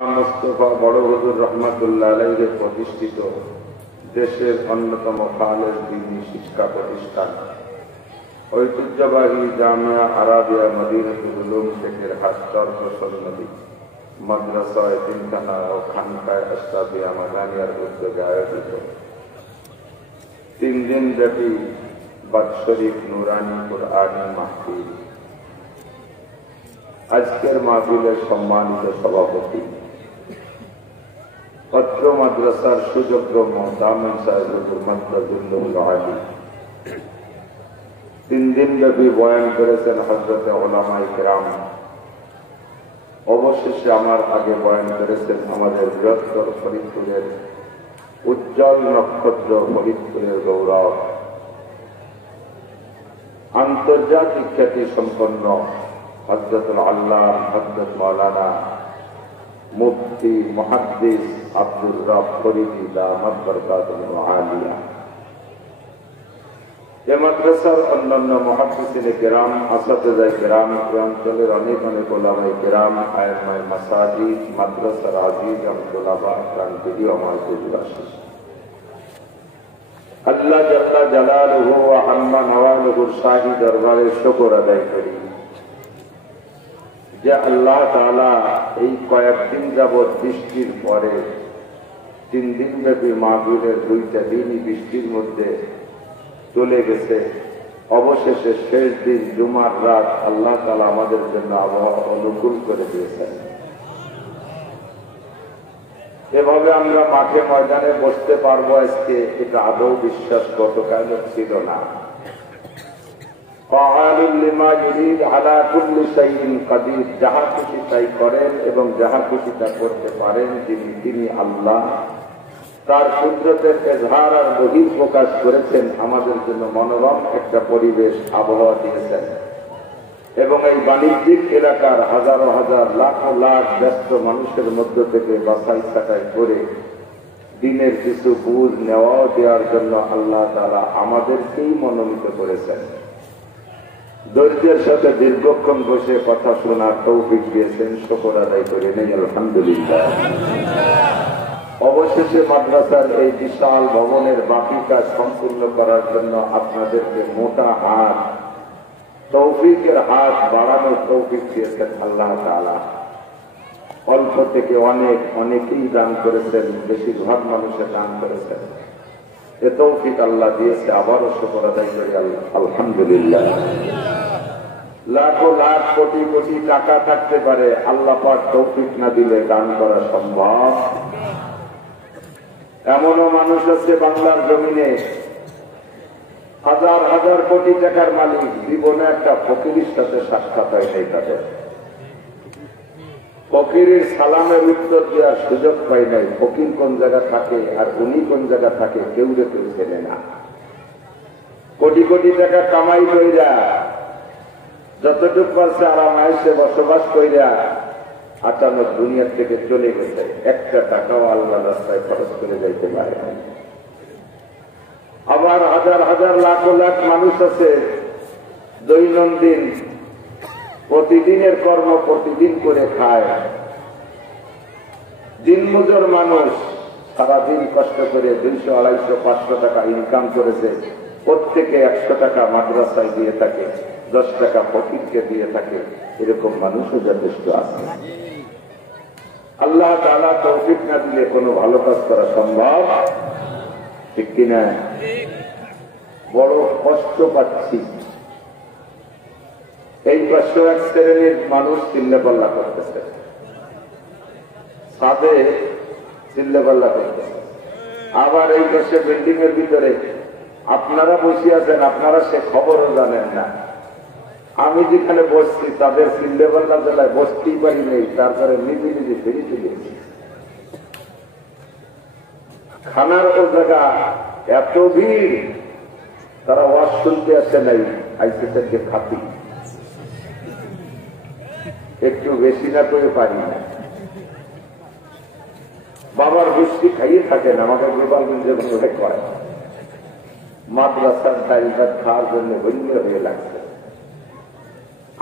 মুস্তাফা বড় হুজুর রহমাতুল্লাহ আলাইহি প্রতিষ্ঠিত দেশের অন্যতম খালেদ দ্বীনি শিক্ষা প্রতিষ্ঠান ঐতিহ্যবাহী জামিয়া আরাবিয়া মদিনাতুল উলুম শেখের হাসচর্চ সন্নতি মাদ্রাসা এতিমখানা ও খানকায় আশরাফিয়া মাদানিয়ার উদ্যোগে আয়োজিত 3 দিন ব্যাপী বাৎসরিক নুরানি কুরআনী মাহফিল। আজকের মাহফিলের সম্মানিত সভাপতি পত্র মাদ্রাসার সুযোগ্য মোহতামিম সাহেবুল মাদ্রাজুল্লাহুল আলী 3 দিন ব্যাপী বয়ান করেছেন হযরতে উলামায়ে কেরাম। অবশেষে আমার আগে বয়ান করেছেন আমাদের বৃহত্তর ফরিদপুরের উজ্জ্বল নক্ষত্র, ফরিদপুরের গৌরব, আন্তর্জাতিক খ্যাতি সম্পন্ন হযরতুল আল্লাহ হযরত মাওলানা মুফতি মুহাদ্দিস আব্দুর রব ফরিদি দামাত বরকাতুহু আলিয়া। এই মাদ্রাসার অন্যান্য মুহাদ্দিসিনে কেরাম, আসাতিজায়ে কেরাম, এই অঞ্চলের অনেক অনেক উলামায়ে কেরাম, আইম্মায়ে মাসাজিদ, মাদ্রাসার আজিজ এবং তোলাবা প্রাণপ্রিয় আমার দেশবাসী, আল্লাহ জাল্লা জালালুহু ওয়া আম্মা নওয়ালুহুর শাহী দরবারে শুকর আদায় করি যে আল্লাহ তাআলা এই কয়েকদিন যাবৎ বৃষ্টির পরে 3 দিন ব্যাপী মাহফিলের 2টা দিনই বৃষ্টির মধ্যে চলে গেছে। অবশেষে শেষ দিন জুমার রাত আল্লাহ তাআলা আমাদের জন্য আবহাওয়া অনুকূল করে দিয়েছেন। এভাবে আমরা মাঠে ময়দানে বসতে পারবো আজকে, এটা আদৌ বিশ্বাস গতকাল ছিল না। যাহা খুশি তাই করেন এবং যাহা খুশি তা করতে পারেন তিনি আল্লাহ। তার কুদরতের এজহার আর বহির প্রকাশ করেছেন, আমাদের জন্য মনোরম একটা পরিবেশ আবহাওয়া দিয়েছেন এবং এই বাণিজ্যিক এলাকার হাজারো হাজার লাখ লাখ ব্যস্ত মানুষের মধ্য থেকে বাছাই ছাঁটাই করে দিনের কিছু বুঝ নেওয়া দেওয়ার জন্য আল্লাহ তাআলা আমাদেরকেই মনোনীত করেছেন। ধৈর্যের সাথে দীর্ঘক্ষণ বসে কথা শোনার তৌফিক দিয়েছেন, শুকর আদায় করে নেই আলহামদুলিল্লাহ। অবশেষে মাদ্রাসার এই বিশাল ভবনের বাকি কাজ সম্পূর্ণ করার জন্য আপনাদেরকে মোটা হাত, তৌফিকের হাত বাড়ানোর তৌফিক দিয়েছেন আল্লাহ তাআলা। অল্প থেকে অনেকেই দান করেছেন, বেশিরভাগ মানুষের দান করেছেন। এ তৌফিক আল্লাহ দিয়েছে, আবারও শুকর আদায় করি আলহামদুলিল্লাহ। লাখো লাখ কোটি কোটি টাকা থাকতে পারে, আল্লাহ পাক তৌফিক না দিলে দান করা সম্ভব। এমনও মানুষ আছে বাংলার জমিনে হাজার হাজার কোটি টাকার মালিক, জীবনে একটা ফকিরের সাথে সাক্ষাৎ হয় নাই তাদের। ফকিরের সালামের উত্তর দেওয়ার সুযোগ পায় নাই। ফকির কোন জায়গা থাকে আর উনি কোন জায়গা থাকে কেউ চেনে না। কোটি কোটি টাকা কামাই কইরা যতটুকু পারছে আরামায়েশে বসবাস কইরা আচানক দুনিয়ার থেকে চলে গেছে, একটা টাকাও আল্লাহ রাস্তায় খরচ করে যাইতে পারে না। আবার হাজার হাজার লাখ লাখ মানুষ আছে দৈনন্দিন প্রতিদিনের কর্ম প্রতিদিন করে খায়। দিনমজুর মানুষ সারাদিন কষ্ট করে 200, 250, 500 টাকা ইনকাম করেছে, প্রত্যেকে 100 টাকা মাদ্রাসায় দিয়ে থাকে, 10 টাকা ফকিরকে দিয়ে থাকে। এরকম মানুষও যথেষ্ট আছে। আল্লাহ তাআলা তৌফিক না দিলে কোনো ভালো কাজ করা সম্ভব ঠিক কিনা? বড় কষ্ট পাচ্ছি। এই পাশে এক শ্রেণীর মানুষ চিল্লাপাল্লা করতেছে, ছাদে চিল্লাপাল্লা করতেছে। আবার এই পাশে বিল্ডিং এর ভিতরে আপনারা বসে আছেন, আপনারা সে খবরও জানেন না। আমি যেখানে বসছি তাদের চিল্লাপাল্লা জেলায় বসতেই পারি নেই, তারপরে নিজে নিজে ফিরে চলেছি। খানার ও জায়গা এত ভিড়, তারা ওয়াজ শুনতে আসে নাই, আইসে থেকে খাতি একটু বেশি না করে পারি না। বাবার গোষ্ঠী খাইয়ে থাকেন, আমাকে গোপালগঞ্জে মনে করে মাদ্রাসার ডাল ভাত খাওয়ার জন্য বন্য হয়ে লাগছে।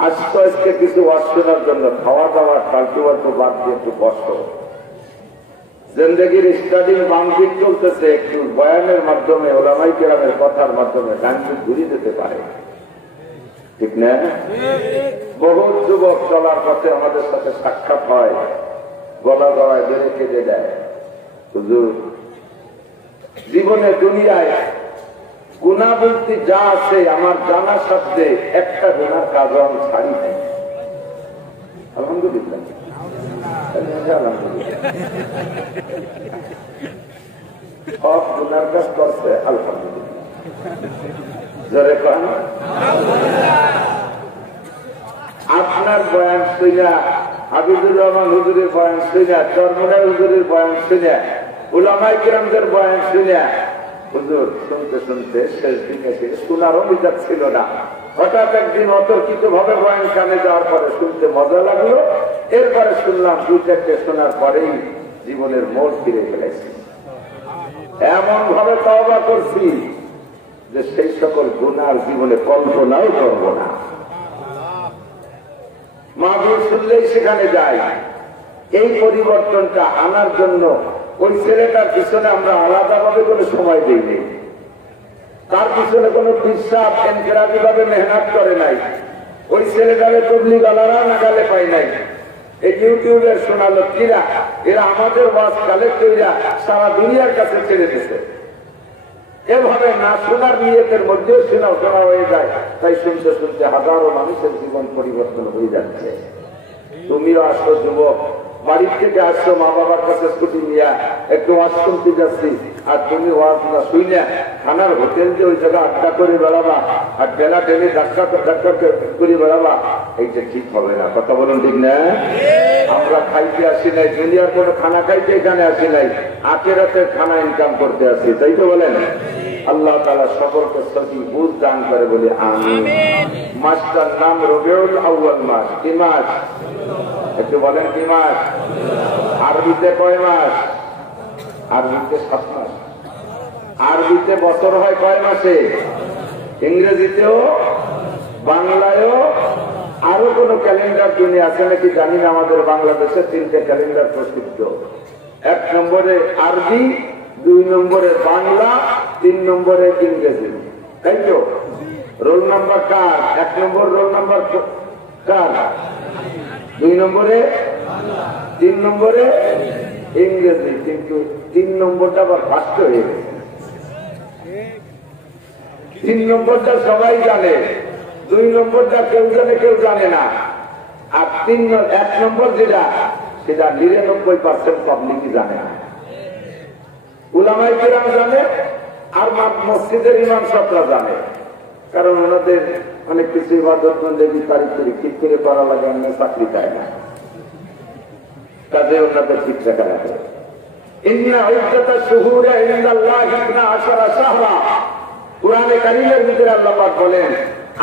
আজকে আজকে কিছু অর্চনার জন্য খাওয়া দাওয়া ফালতু ফালতু বাদ দিয়ে একটু কষ্ট। জিন্দেগির স্টাডিং বামদিক চলতেছে, একটু বয়ানের মাধ্যমে ওলামাই কেরামের কথার মাধ্যমে ডানদিক ঘুরিয়ে যেতে পারে, ঠিক না? বহু যুবক চলার পথে আমাদের সাথে সাক্ষাৎ হয়, গলা গলায় বেড়ে কেঁদে দেয়, হুজুর জীবনে দুনিয়ায় গুনাহ বলতে যা আছে আমার জানার সাথে একটা গুনার কাজ আমি ছাড়ি নাই। আলহামদুলিল্লাহ, সব গুনার কাজ করছে আলহামদুলিল্লাহ। জোরে কন। আপনার বয়ান শুনা, হাবিবুর রহমান হুজুরের বয়ান শুনা, চরমনাই হুজুরের বয়ান শুনা, উলামায়ে কিরামদের বয়ান শুনা, হুজুর শুনতে শুনতে শেষ দিকে শোনারও মিজাজ ছিল না। হঠাৎ একদিন অতর্কিত ভাবে বয়ান কানে যাওয়ার পরে শুনতে মজা লাগলো, এরপরে শুনলাম, দুই চারটে শোনার পরেই জীবনের মোড় ফিরে ফেলেছি। এমন ভাবে তওবা করছি যে সেই সকল গুনার জীবনে কল্পনাও করব না। মাহফিল শুনলেই সেখানে যাই। এই পরিবর্তনটা আনার জন্য ওই ছেলেটার পিছনে আমরা আলাদাভাবে কোনো সময় দিইনি, তার পিছনে কোনো বিশ্বাস এনকেরাজি ভাবে মেহনত করে নাই, ওই ছেলেটারে তবলিগ আলারা নাগালে পাই নাই। এই ইউটিউবের শোনালো কিরা, এরা আমাদের ওয়াজ কালেক্ট কইরা সারা দুনিয়ার কাছে ছেড়ে দিছে। এভাবে না শোনার নিয়তের মধ্যেও শোনা হয়ে যায়, তাই শুনতে শুনতে হাজারো মানুষের জীবন পরিবর্তন হয়ে যাচ্ছে। তুমিও আসো যুবক, বাড়ির থেকে আসছো মা বাবার কাছে স্কুটি নিয়ে একটু ওয়াজ শুনতে যাচ্ছি, আর তুমি ওয়াজ না শুনে খানার হোটেল যে ওই জায়গায় আড্ডা করে বেড়াবা আর বেলা টেনে ধাক্কা করে বেড়াবা, এইটা ঠিক হবে না। কথা বলুন, ঠিক না? আমরা খাইতে আসি নাই, দুনিয়ার কোনো খানা খাইতে এখানে আসি নাই, আখিরাতের খানা ইনকাম করতে আসি, তাই তো বলেন? আল্লাহ তাআলা সকলকে সঠিক বুঝ দান করে বলে আমিন। মাসটার নাম রবিউল আউয়াল মাস। কি মাস? একটু বলেন কি মাস? আরবিতে কয় মাস? আরবিতে 7 মাস। আরবিতে বছর হয় কয় মাসে? ইংরেজিতেও, বাংলায়ও। আরো কোন ক্যালেন্ডার দুনিয়া আছে নাকি জানি না। আমাদের বাংলাদেশে 3টে ক্যালেন্ডার প্রসিদ্ধ। 1 নম্বরে আরবি, 2 নম্বরে বাংলা, 3 নম্বরে ইংরেজি, তাই তো? রোল নাম্বার কার? 1 নম্বর রোল নাম্বার কার? 2 নম্বরে, 3 নম্বরে ইংরেজি। কিন্তু 3 নম্বরটা আবার ফার্স্ট হয়ে গেছে। 3 নম্বরটা সবাই জানে, 2 নম্বরটা কেউ জানে কেউ জানে না, আর 1 নম্বর যেটা সেটা 99% পাবলিকই জানে না। উলামায়ে কিরাম জানে, আর মসজিদের ইমাম সাহেবরা জানে, কারণ ওনাদের অনেক কিছু ইবাদত বন্দেগী তারিখ ঠিক করে করা লাগে, অন্য চাকরি পায় না, কাজে ওনাদের ঠিক রাখা লাগে। ইন্না ইদ্দাতাশ শুহুরি ইনদাল্লাহি 12 শাহরা, কুরআনে কারীমের ভিতরে আল্লাহ পাক বলেন,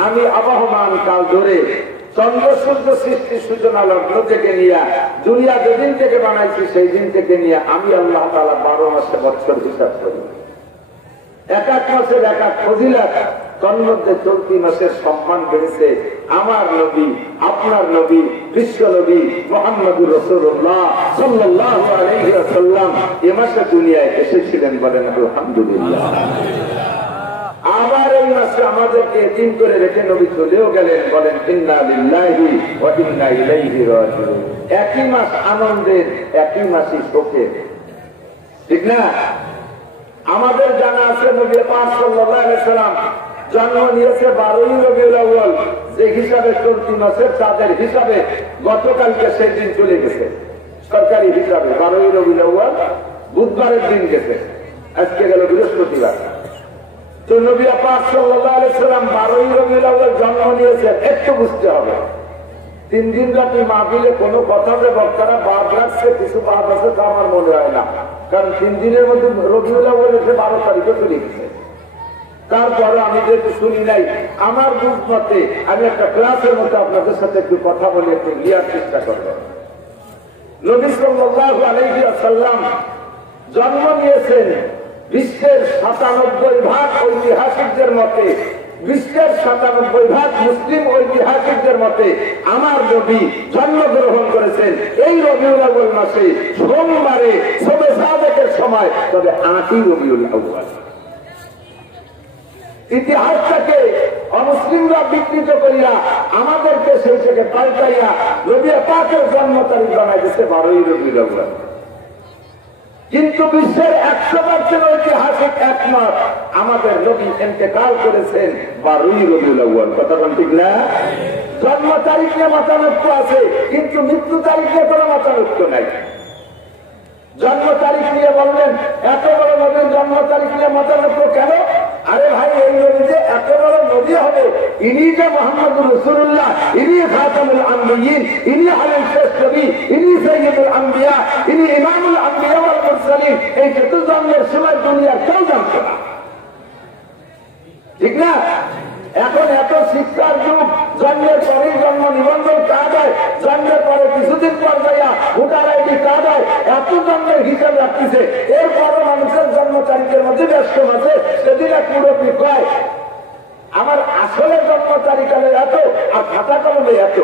আমি আবহমান কাল ধরে চন্দ্র সূর্য সৃষ্টি সূচনা লগ্ন থেকে নিয়ে দুনিয়া যেদিন থেকে বানাইছি সেই দিন থেকে নিয়ে আমি আল্লাহ তাআলা 12 মাসে বছর হিসাব করি। এক এক মাসের এক এক ফজিলত, তন্মধ্যে চলতি মাসের সম্মান বেড়েছে আমার নবী, আপনার নবী, বিশ্ব নবী মুহাম্মদুর রাসূলুল্লাহ সাল্লাল্লাহু আলাইহি ওয়াসাল্লাম এ মাসে দুনিয়ায় এসেছিলেন। বলেন আলহামদুলিল্লাহ। আবার এই মাসে আমাদেরকে এতিম করে রেখে নবী চলেও গেলেন। বলেন ইন্না লিল্লাহি ওয়া ইন্না ইলাইহি রাজিউন। একই মাস আনন্দের, একই মাসই শোকের, ঠিক না? আমাদের জানা আছে নবী পাক সাল্লাল্লাহু আলাইহি ওয়াসাল্লাম জন্ম নিয়েছে 12ই রবিউল আউয়াল, যে হিসাবে চলতি মাসের চাঁদের হিসাবে গতকালকে সেই দিন চলে গেছে। সরকারি হিসাবে 12ই রবিউল আউয়াল বুধবারের দিন গেছে, আজকে গেল বৃহস্পতিবার। তো নবী পাক সাল্লাল্লাহু আলাইহি ওয়াসাল্লাম 12ই রবিউল আউয়াল জন্ম নিয়েছেন, একটু বুঝতে হবে। 3 দিন রাতে মাহফিলে কোনো কথা যে বক্তারা বাদ রাখছে, কিছু বাদ আছে তা আমার মনে হয় না, কারণ 3 দিনের মধ্যে রবিউল আউয়াল এসে 12 তারিখে চলে গেছে। তারপরে আমি যেহেতু শুনি নাই, আমার বুঝ মতে আমি একটা ক্লাসের মধ্যে আপনাদের সাথে একটু কথা বলে একটু লিয়ার চেষ্টা করব। নবী সাল্লাল্লাহু আলাইহি ওয়াসাল্লাম জন্ম নিয়েছেন বিশ্বের 97% ঐতিহাসিকদের মতে বিশ্বের ৯৭% মুসলিম ঐতিহাসিকদের মতে আমার নবী জন্মগ্রহণ করেছেন এই রবিউল আউয়াল মাসে সোমবারে শবে সাদেকের সময়, তবে ৮ই রবিউল আউয়াল। ইতিহাসটাকে অমুসলিমরা বিকৃত করিয়া আমাদেরকে সেই থেকে পাল্টাইয়া নবী পাকের জন্ম তারিখ বানাই দিচ্ছে ১২ই রবিউল আউয়াল। কিন্তু বিশ্বের ১০০% ঐতিহাসিক একমত আমাদের নবী ইন্তেকাল করেছেন ১২ই রবিউল আউয়াল। কথা কোন ঠিক না? জন্ম তারিখ নিয়ে মতানৈক্য আছে, কিন্তু মৃত্যু তারিখ নিয়ে কোনো মতানৈক্য নাই। জন্ম তারিখ নিয়ে বললেন এত বড় নবীর জন্ম তারিখ নিয়ে মতানৈক্য কেন? আরে ভাই, এই নবী যে এত বড় নবী হবে, ইনি যে মুহাম্মদুর রাসূলুল্লাহ, ইনি খাতামুল আম্বিয়িন, ইনি হলেন শেষ নবী, ইনি সাইয়্যিদুল আম্বিয়া, ইনি ইমামুল আম্বিয়া ওয়াল মুরসালিন, এই যত জন্মের সময় দুনিয়ার কেউ জানত না, ঠিক না? এখন এত শিক্ষার যুগ, জন্মের পরেই জন্ম নিবন্ধন কার্ড হয়, জন্মের পরে কিছুদিন পর যাইয়া ভোটার আইডি কার্ড হয়, এত জন্মের হিসাব রাখতেছে। এরপরও মানুষের জন্ম তারিখের মধ্যে ব্যস্ত আছে। সেদিন এক মুরব্বী কয়, আমার আসলে জন্ম তারিখ হলে এত, আর খাতা কলমে এত।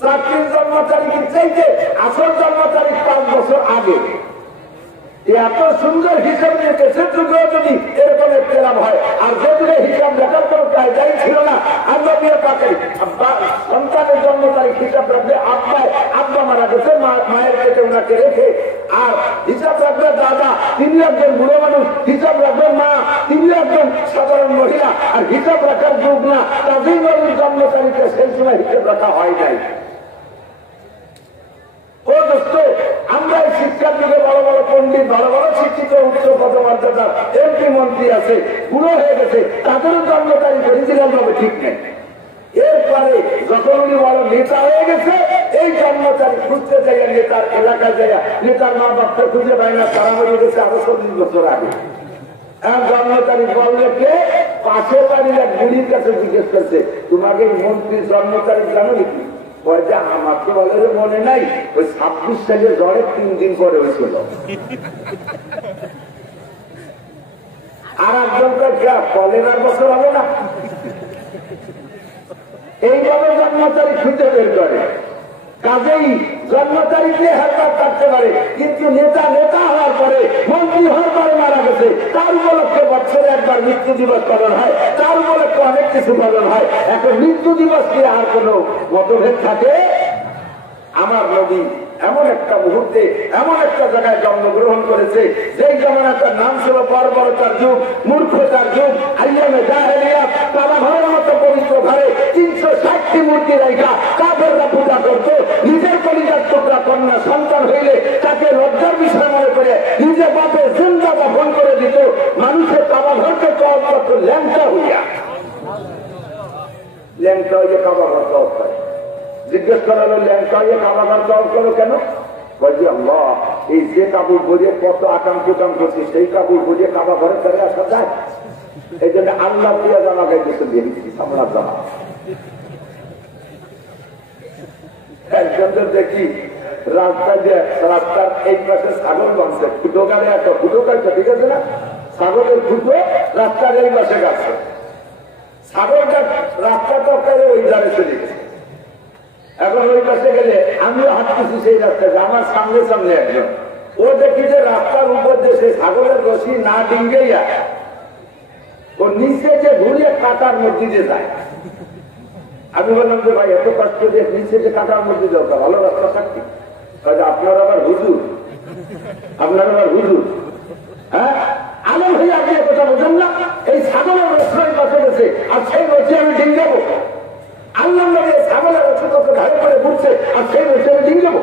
চাকরির জন্ম তারিখের চাইতে আসল জন্ম তারিখ ৫ বছর আগে। এত সুন্দর হিসাব রেখেছে, যুগেও যদি এরকম একরাম হয়, আর যেদিনে হিসাব লেখার কোনো কায়দাই ছিল না, আল্লাহ দিয়ে পাকে সন্তানের জন্ম তারিখ হিসাব রাখবে আব্বা মারা গেছে, মায়ের পেটে ওনাকে রেখে, আর হিসাব রাখবে দাদা, তিনি একজন বুড়ো মানুষ, হিসাব রাখবে মা, তিনি একজন সাধারণ মহিলা, আর হিসাব রাখার যুগ না, তাদের নবীর জন্ম তারিখে সেই সময় হিসাব রাখা হয় নাই। ও দোস্ত, আমরা এই শিক্ষার যুগে বড় বড় পণ্ডিত, বড় বড় শিক্ষিত, উচ্চ পদমর্যাদার এমপি মন্ত্রী আছে, বুড়ো হয়ে গেছে, তাদেরও জন্ম তারিখ অরিজিনাল ভাবে ঠিক নেই। এরপরে যখন উনি বড় নেতা হয়ে গেছে, এই জন্ম তারিখ খুঁজতে চাই, নেতার এলাকায় যায়, নেতার মা বাপকে খুঁজে পায় না, তারা মরে গেছে আরো ৪০ বছর আগে। জন্ম তারিখ বললে কে? পাশে বাড়ির এক বুড়ির কাছে জিজ্ঞেস করছে, তোমাকে মন্ত্রীর জন্ম তারিখ জানো নাকি? আমাকে বলে মনে নাই, ওই ২৬ সালের জ্বরে ৩ দিন পরে হয়েছিল। আর একজনকার কলেরার বছর হবে না। এইভাবে জন্ম তারিখ খুঁজে বের করে। কাজেই জন্ম তারিখ দিয়ে হারবার কাটতে পারে, কিন্তু নেতা হওয়ার পরে, মন্ত্রী হওয়ার পরে মারা গেছে, তার উপলক্ষে বছরে একবার মৃত্যু দিবস পালন হয়, তার উপলক্ষে অনেক কিছু পালন হয়। এখন মৃত্যু দিবস দিয়ে আর কোন মতভেদ থাকে? আমার নবী এমন একটা মুহূর্তে, এমন একটা জায়গায় জন্মগ্রহণ করেছে, যেই জামানাটার নাম ছিল বর্বরতার যুগ, মূর্খতার যুগ, আইয়ামে জাহেলিয়াত। কাবা ঘরের মতো পবিত্র ঘরে ৩৬০টি মূর্তি রেখা কাফেররা পূজা করত। নিজের কলিজার টুকরা কন্যা সন্তান হইলে তাকে লজ্জার বিষয় মনে করে নিজে বাপের জিন্দা দাফন করে দিত। মানুষের কাবা ঘরকে তওয়াফ করত ল্যাংটা হইয়া, ল্যাংটা হইয়া কাবা ঘর তওয়াফ করে। জিজ্ঞেস করা হলো, ল্যাংটা হইয়া কাবা ঘর তওয়াফ করো কেন? বলছি, আল্লাহ, এই যে কাপড় পরিয়ে কত আকাম কুকাম করছি, সেই কাপড় পরিয়ে কাবা ঘরে চলে আসা যায়? এই জন্য আল্লাহ দিয়া জামা গাইতেছে, দিয়েছি সামলার জামা। একজনদের দেখি রাস্তা দিয়ে, রাস্তার এই পাশে ছাগল বাঁধছে, ফুটো গাড়ি একটা ফুটো গাড়ছে, ঠিক আছে না? ছাগলের ফুটো রাস্তার এই পাশে গাছে, ছাগলটা রাস্তা তো ওই ধারে চলে গেছে। এখন ওই পাশে গেলে আমিও হাঁটতেছি সেই রাস্তায়, আমার সামনে সামনে একজন, ও দেখি যে রাস্তার উপর দিয়ে সেই ছাগলের রশি না ডিঙ্গেইয়া ও নিচে যে ঘুরিয়ে কাটার মসজিদে যায়। আমি বললাম যে ভাই, এত কষ্ট দিয়ে নিচে যে কাটার মসজিদে ওটা ভালো রাস্তা থাকছে? আপনার আবার হুজুর, আপনার আবার হুজুর, হ্যাঁ আলম ভাই, আপনি কথা বোঝেন না? এই ছাগলের রসই পাশে গেছে, আর সেই রসি আমি ডিঙ্গাবো? আল্লাহ নবী ছাগলের রসি কত ঘাড়ে করে ঘুরছে, আর সেই রসি আমি ডিঙ্গাবো?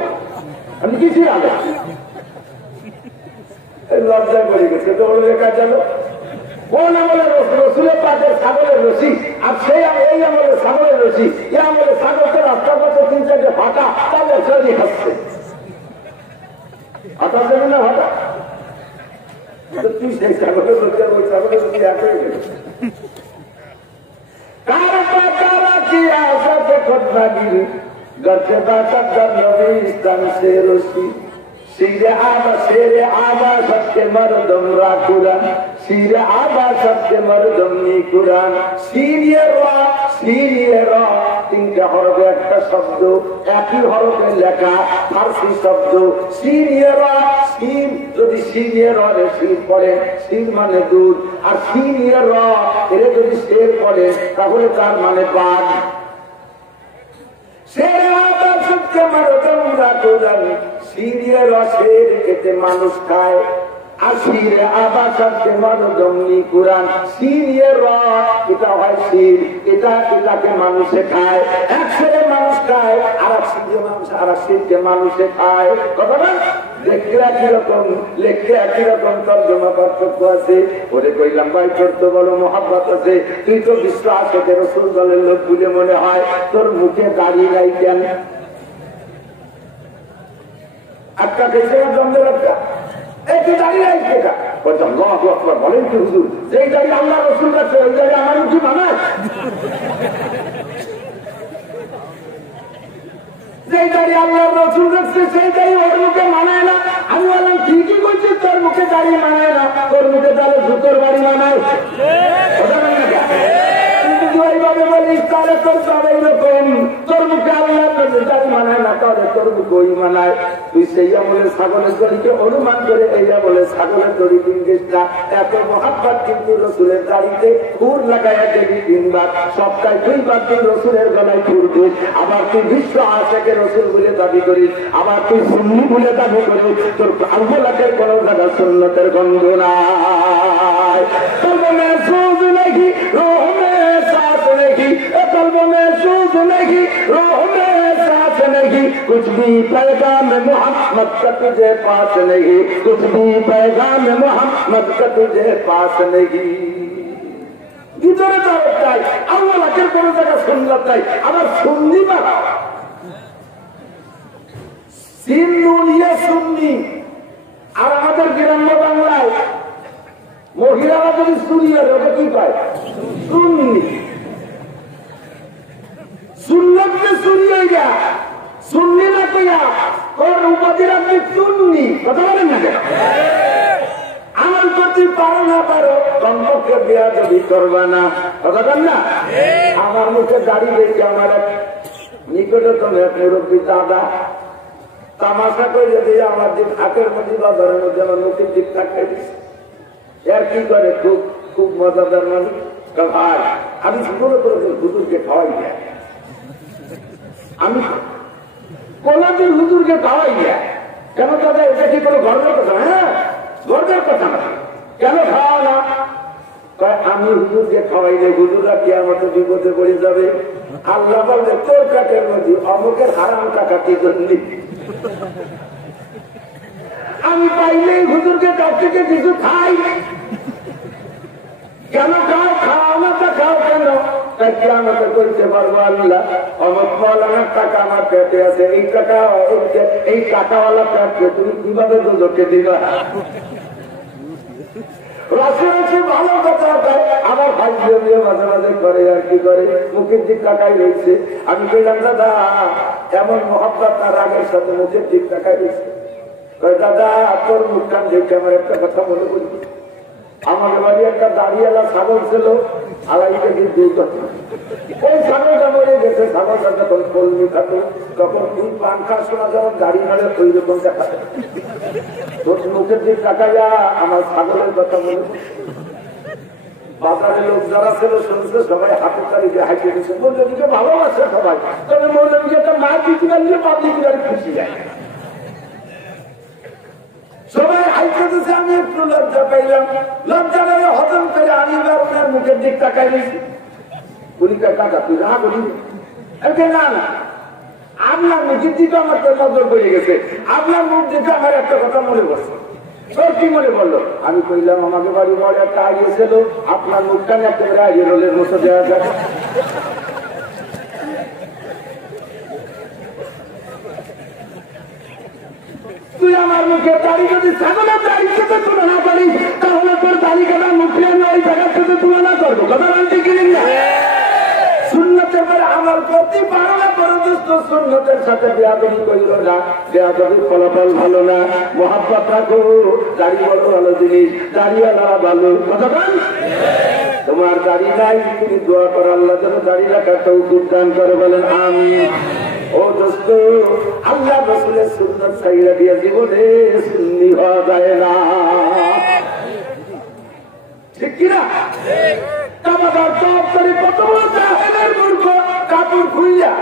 আমি কিছুই আলো লজ্জায় পড়ে গেছে। তো ওর লেখা গেল কোন আমলে রসুলের পাটের ছাগলের রসি, আর সেই এই আমলে ছাগলের রসি, এ আমলে ছাগলকে রাস্তার পাশে ৩-৪টে ফাটা, তাদের চড়িয়ে খাচ্ছে। হঠাৎ দেবে না? হঠাৎ তুই সেই ছাগলের রসি আর ওই ছাগলের রসি এক হয়ে গেল। सीरे आबा शेरे आबा सबके मर्दम रा कुरान सीरे आबा सबके मर्दम नी कुरान सीरिये रा তিনটা হরফে একটা শব্দ একই হরফে লেখা ফারসি শব্দ সিরিয়ে রা সিন যদি সিরিয়ে রা রে সিন পড়ে সিন মানে দুধ আর সিরিয়ে রা এর যদি শের পড়ে তাহলে তার মানে বাঘ শের আবা সবকে মর্দম রা কুরান সিরিয়ে রা শের খেতে মানুষ খায় আর সিরে আবা সবকে মর্দম নি কুরান সিরিয়ে রা এটা হয় সির এটাকে মানুষে খায় এক ছেলে মানুষ খায় আর এক সিরকে মানুষে খায় কথা না দেখতে একই রকম লেখতে একই রকম তর্জমা পার্থক্য আছে ওরে কইলাম ভাই তোর তো বড় মহাব্বত আছে তুই তো বিশ্বাস থেকে রসুল দলের লোক বলে মনে হয় তোর মুখে দাড়ি নাই কেন একটা খেয়েছে জন্মের একটা একটু দাঁড়িয়ে আসবে বলেন কি হুজুর যেই দাঁড়িয়ে আল্লাহ রসুল কাছে ওই দাঁড়িয়ে আমার মুখে মানায় যেই দাঁড়িয়ে আল্লাহ রসুল রাখছে সেই দাঁড়িয়ে ওর মুখে মানায় না আমি বললাম ঠিকই করছিস তোর মুখে দাঁড়িয়ে মানায় না তোর মুখে তাহলে জুতোর বাড়ি মানায় এইভাবে বলিস তাহলে তোর সব এইরকম তোর মুখে আল্লাহ দাঁড়ি মানায় না তাহলে তোর মুখে ওই মানায় তুই সেইয়া বলে ছাগলের দড়িকে অনুমান করে এইয়া বলে ছাগলের দড়ি কিনছিস না এত মহাব্বত কিন্তু রসুলের দাড়িতে ফুর লাগাইয়া দেবি তিনবার সপ্তাহে 2 বার তুই রসুলের গলায় ফুর দিস আবার তুই বিশ্ব আশাকে রসুল বলে দাবি করিস আবার তুই সুন্নি বলে দাবি করিস তোর আল্লাহের কোন জায়গা সুন্নতের গন্ধ নাই তোর মনে সুজ নাকি রোহ মে সাথ নাকি কলব মে সুজ নাকি রোহ মে साथ नहीं कुछ भी पैगाम मोहम्मद का तुझे पास नहीं कुछ भी पैगाम मोहम्मद का तुझे पास नहीं ভিতরে যাওয়া চাই আল্লাহর কোন জায়গা সুন্নাত নাই আবার সুন্নি বানাও সিন্নুনিয়া সুন্নি আর আমাদের গ্রাম্য বাংলায় মহিলারা যদি সুরিয়া ওটা কি পায় সুন্নি সুন্নত में सुनी गया सुनने ना किया और उपाधि আপনি সুন্নি কথা বলেন না আমল করতে পারো না পারো কমপক্ষে বিয়া যদি করবা না কথা বলেন না আমার মুখে দাড়ি দেখে আমার এক নিকটতম এক মুরব্বী দাদা তামাশা করে যদি আমার দিন হাতের মধ্যে বা ধরের মধ্যে আমার মুখের দিক তাকাই দিচ্ছে এর কি করে খুব খুব মজাদার মানুষ ভাই আমি শুরু করে হুজুরকে খাওয়াই যায় আমি কোনদিন হুজুরকে খাওয়াই যায় কেন দাদা এটা কি কোনো গর্বের কথা হ্যাঁ গর্বের কথা না কেন খাওয়া না আমি হুজুরকে খাওয়াইলে হুজুরা কি আমার তো বিপদে পড়ে যাবে আল্লাহ বলবে তোর কাঠের মধ্যে অমুকের হারাম টাকা কি জন্য আমি পাইলেই হুজুরকে কাছ থেকে কিছু খাই কেন খাও খাও না তা খাও কেন আমাকে করতে পারবো আল্লাহ অমুক মৌলানার টাকা আমার পেটে আছে এই টাকাওয়ালা পেটকে তুমি কিভাবে লোকে দিবা ভালো কথা আমার ভাই মাঝে মাঝে করে আর কি করে মুখের দিক টাকাই রয়েছে আমি বললাম দাদা এমন মহব্বত তার আগের সাথে মুখের দিক টাকাই রয়েছে দাদা তোর মুখখান দেখে আমার একটা কথা মনে করি আমাদের বাড়ি একটা দাঁড়িয়েলা ছাগল ছিল আড়াইটা কিন্তু ওই ছাগলটা মরে গেছে ছাগলটা যখন কলমি থাকতো তখন তুই পাঙ্খা শোনা যখন গাড়ি মারে ওই রকম দেখা তোর মুখের দিক তাকাইয়া আমার ছাগলের কথা মনে বাজারের লোক যারা ছিল শুনছে সবাই হাতের তারিখে হাইটে গেছে মৌলবীকে ভালোবাসে সবাই তবে মৌলবীকে একটা মার দিতে পারলে পাবলিক খুশি যায় সবাই হাইতেছে আমি একটু লজ্জা পাইলাম লজ্জা পেলে হজম করে আমি আপনার মুখের দিক তাকাই নিয়েছি পুলিকা কাকা তুই না করি না না আপনার মুখের দিকে আমার তো নজর পড়ে গেছে আপনার মুখ দিকে আমার একটা কথা মনে পড়ছে তোর কি মনে পড়লো আমি কইলাম আমাকে বাড়ি মরে একটা আগিয়েছিল আপনার মুখখানে একেবারে আগিয়ে রোলের মতো দেওয়া যায় তুই আমার মুখে দাড়ি যদি ছাগলের দাড়ির সাথে তুলে না পারিস তাহলে তোর দাড়ি কাটার মুখে আমি ওই জায়গার সাথে তুলনা করবো কথা বলতে কিনি না সুন্নতের পরে আমল করতে পারো না, পরদুষ্ট সুন্নতের সাথে বেয়াদবি করিল না, বেয়াদবির ফলাফল ভালো না। মহাব্বত রাখো, দাড়ি বড় ভালো জিনিস, দাড়িওয়ালা ভালো। কথা বল, তোমার দাড়ি নাই, তুমি দোয়া করো আল্লাহ যেন দাড়ি রাখার তৌফিক দান করে, বলেন আমিন। ও দোস্ত, আল্লাহ রাসূলের সুন্নাত ছাইড়া দিয়ে জীবনে সুন্নি হওয়া যায় না, ঠিক কিনা? কামাদার টপ করে কত বড় জাহেলের মূর্খ, কাপড় খুইয়া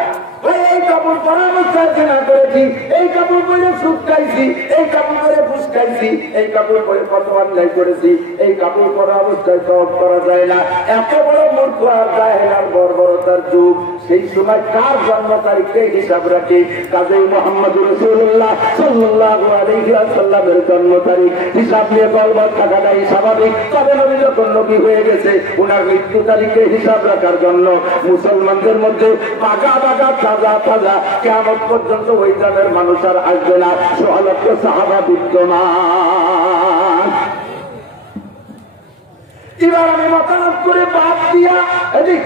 এই কাপড় পরা অবস্থায় জেনা করেছি, এই কাপড় পরে সুখ খাইছি, এই কাপড় পরে ফুস খাইছি, এই কাপড় পরে কত অন্যায় করেছি, এই কাপড় পরা অবস্থায় তওবা করা যায় না। এত বড় মূর্খ আর জাহেল আর বর্বরতার যুগ। সেই সময় কার জন্ম তারিখে হিসাব রাখে? কাজী মুহাম্মদ রাসূলুল্লাহ সাল্লাল্লাহু আলাইহি ওয়াসাল্লামের জন্ম তারিখ হিসাব নিয়ে গলবৎ থাকাটাই স্বাভাবিক। তবে নবী যখন নবী হয়ে গেছে, ওনার মৃত্যু তারিখে হিসাব রাখার জন্য মুসলমানদের মধ্যে বাগা বাগা তাজা তাজা কিয়ামত পর্যন্ত ওই জাতের মানুষ আর আসবে না। ১৬ লক্ষ সাহাবা বিদ্যমান। এবার আমি মতামত করে বাদ দিয়া, এদিক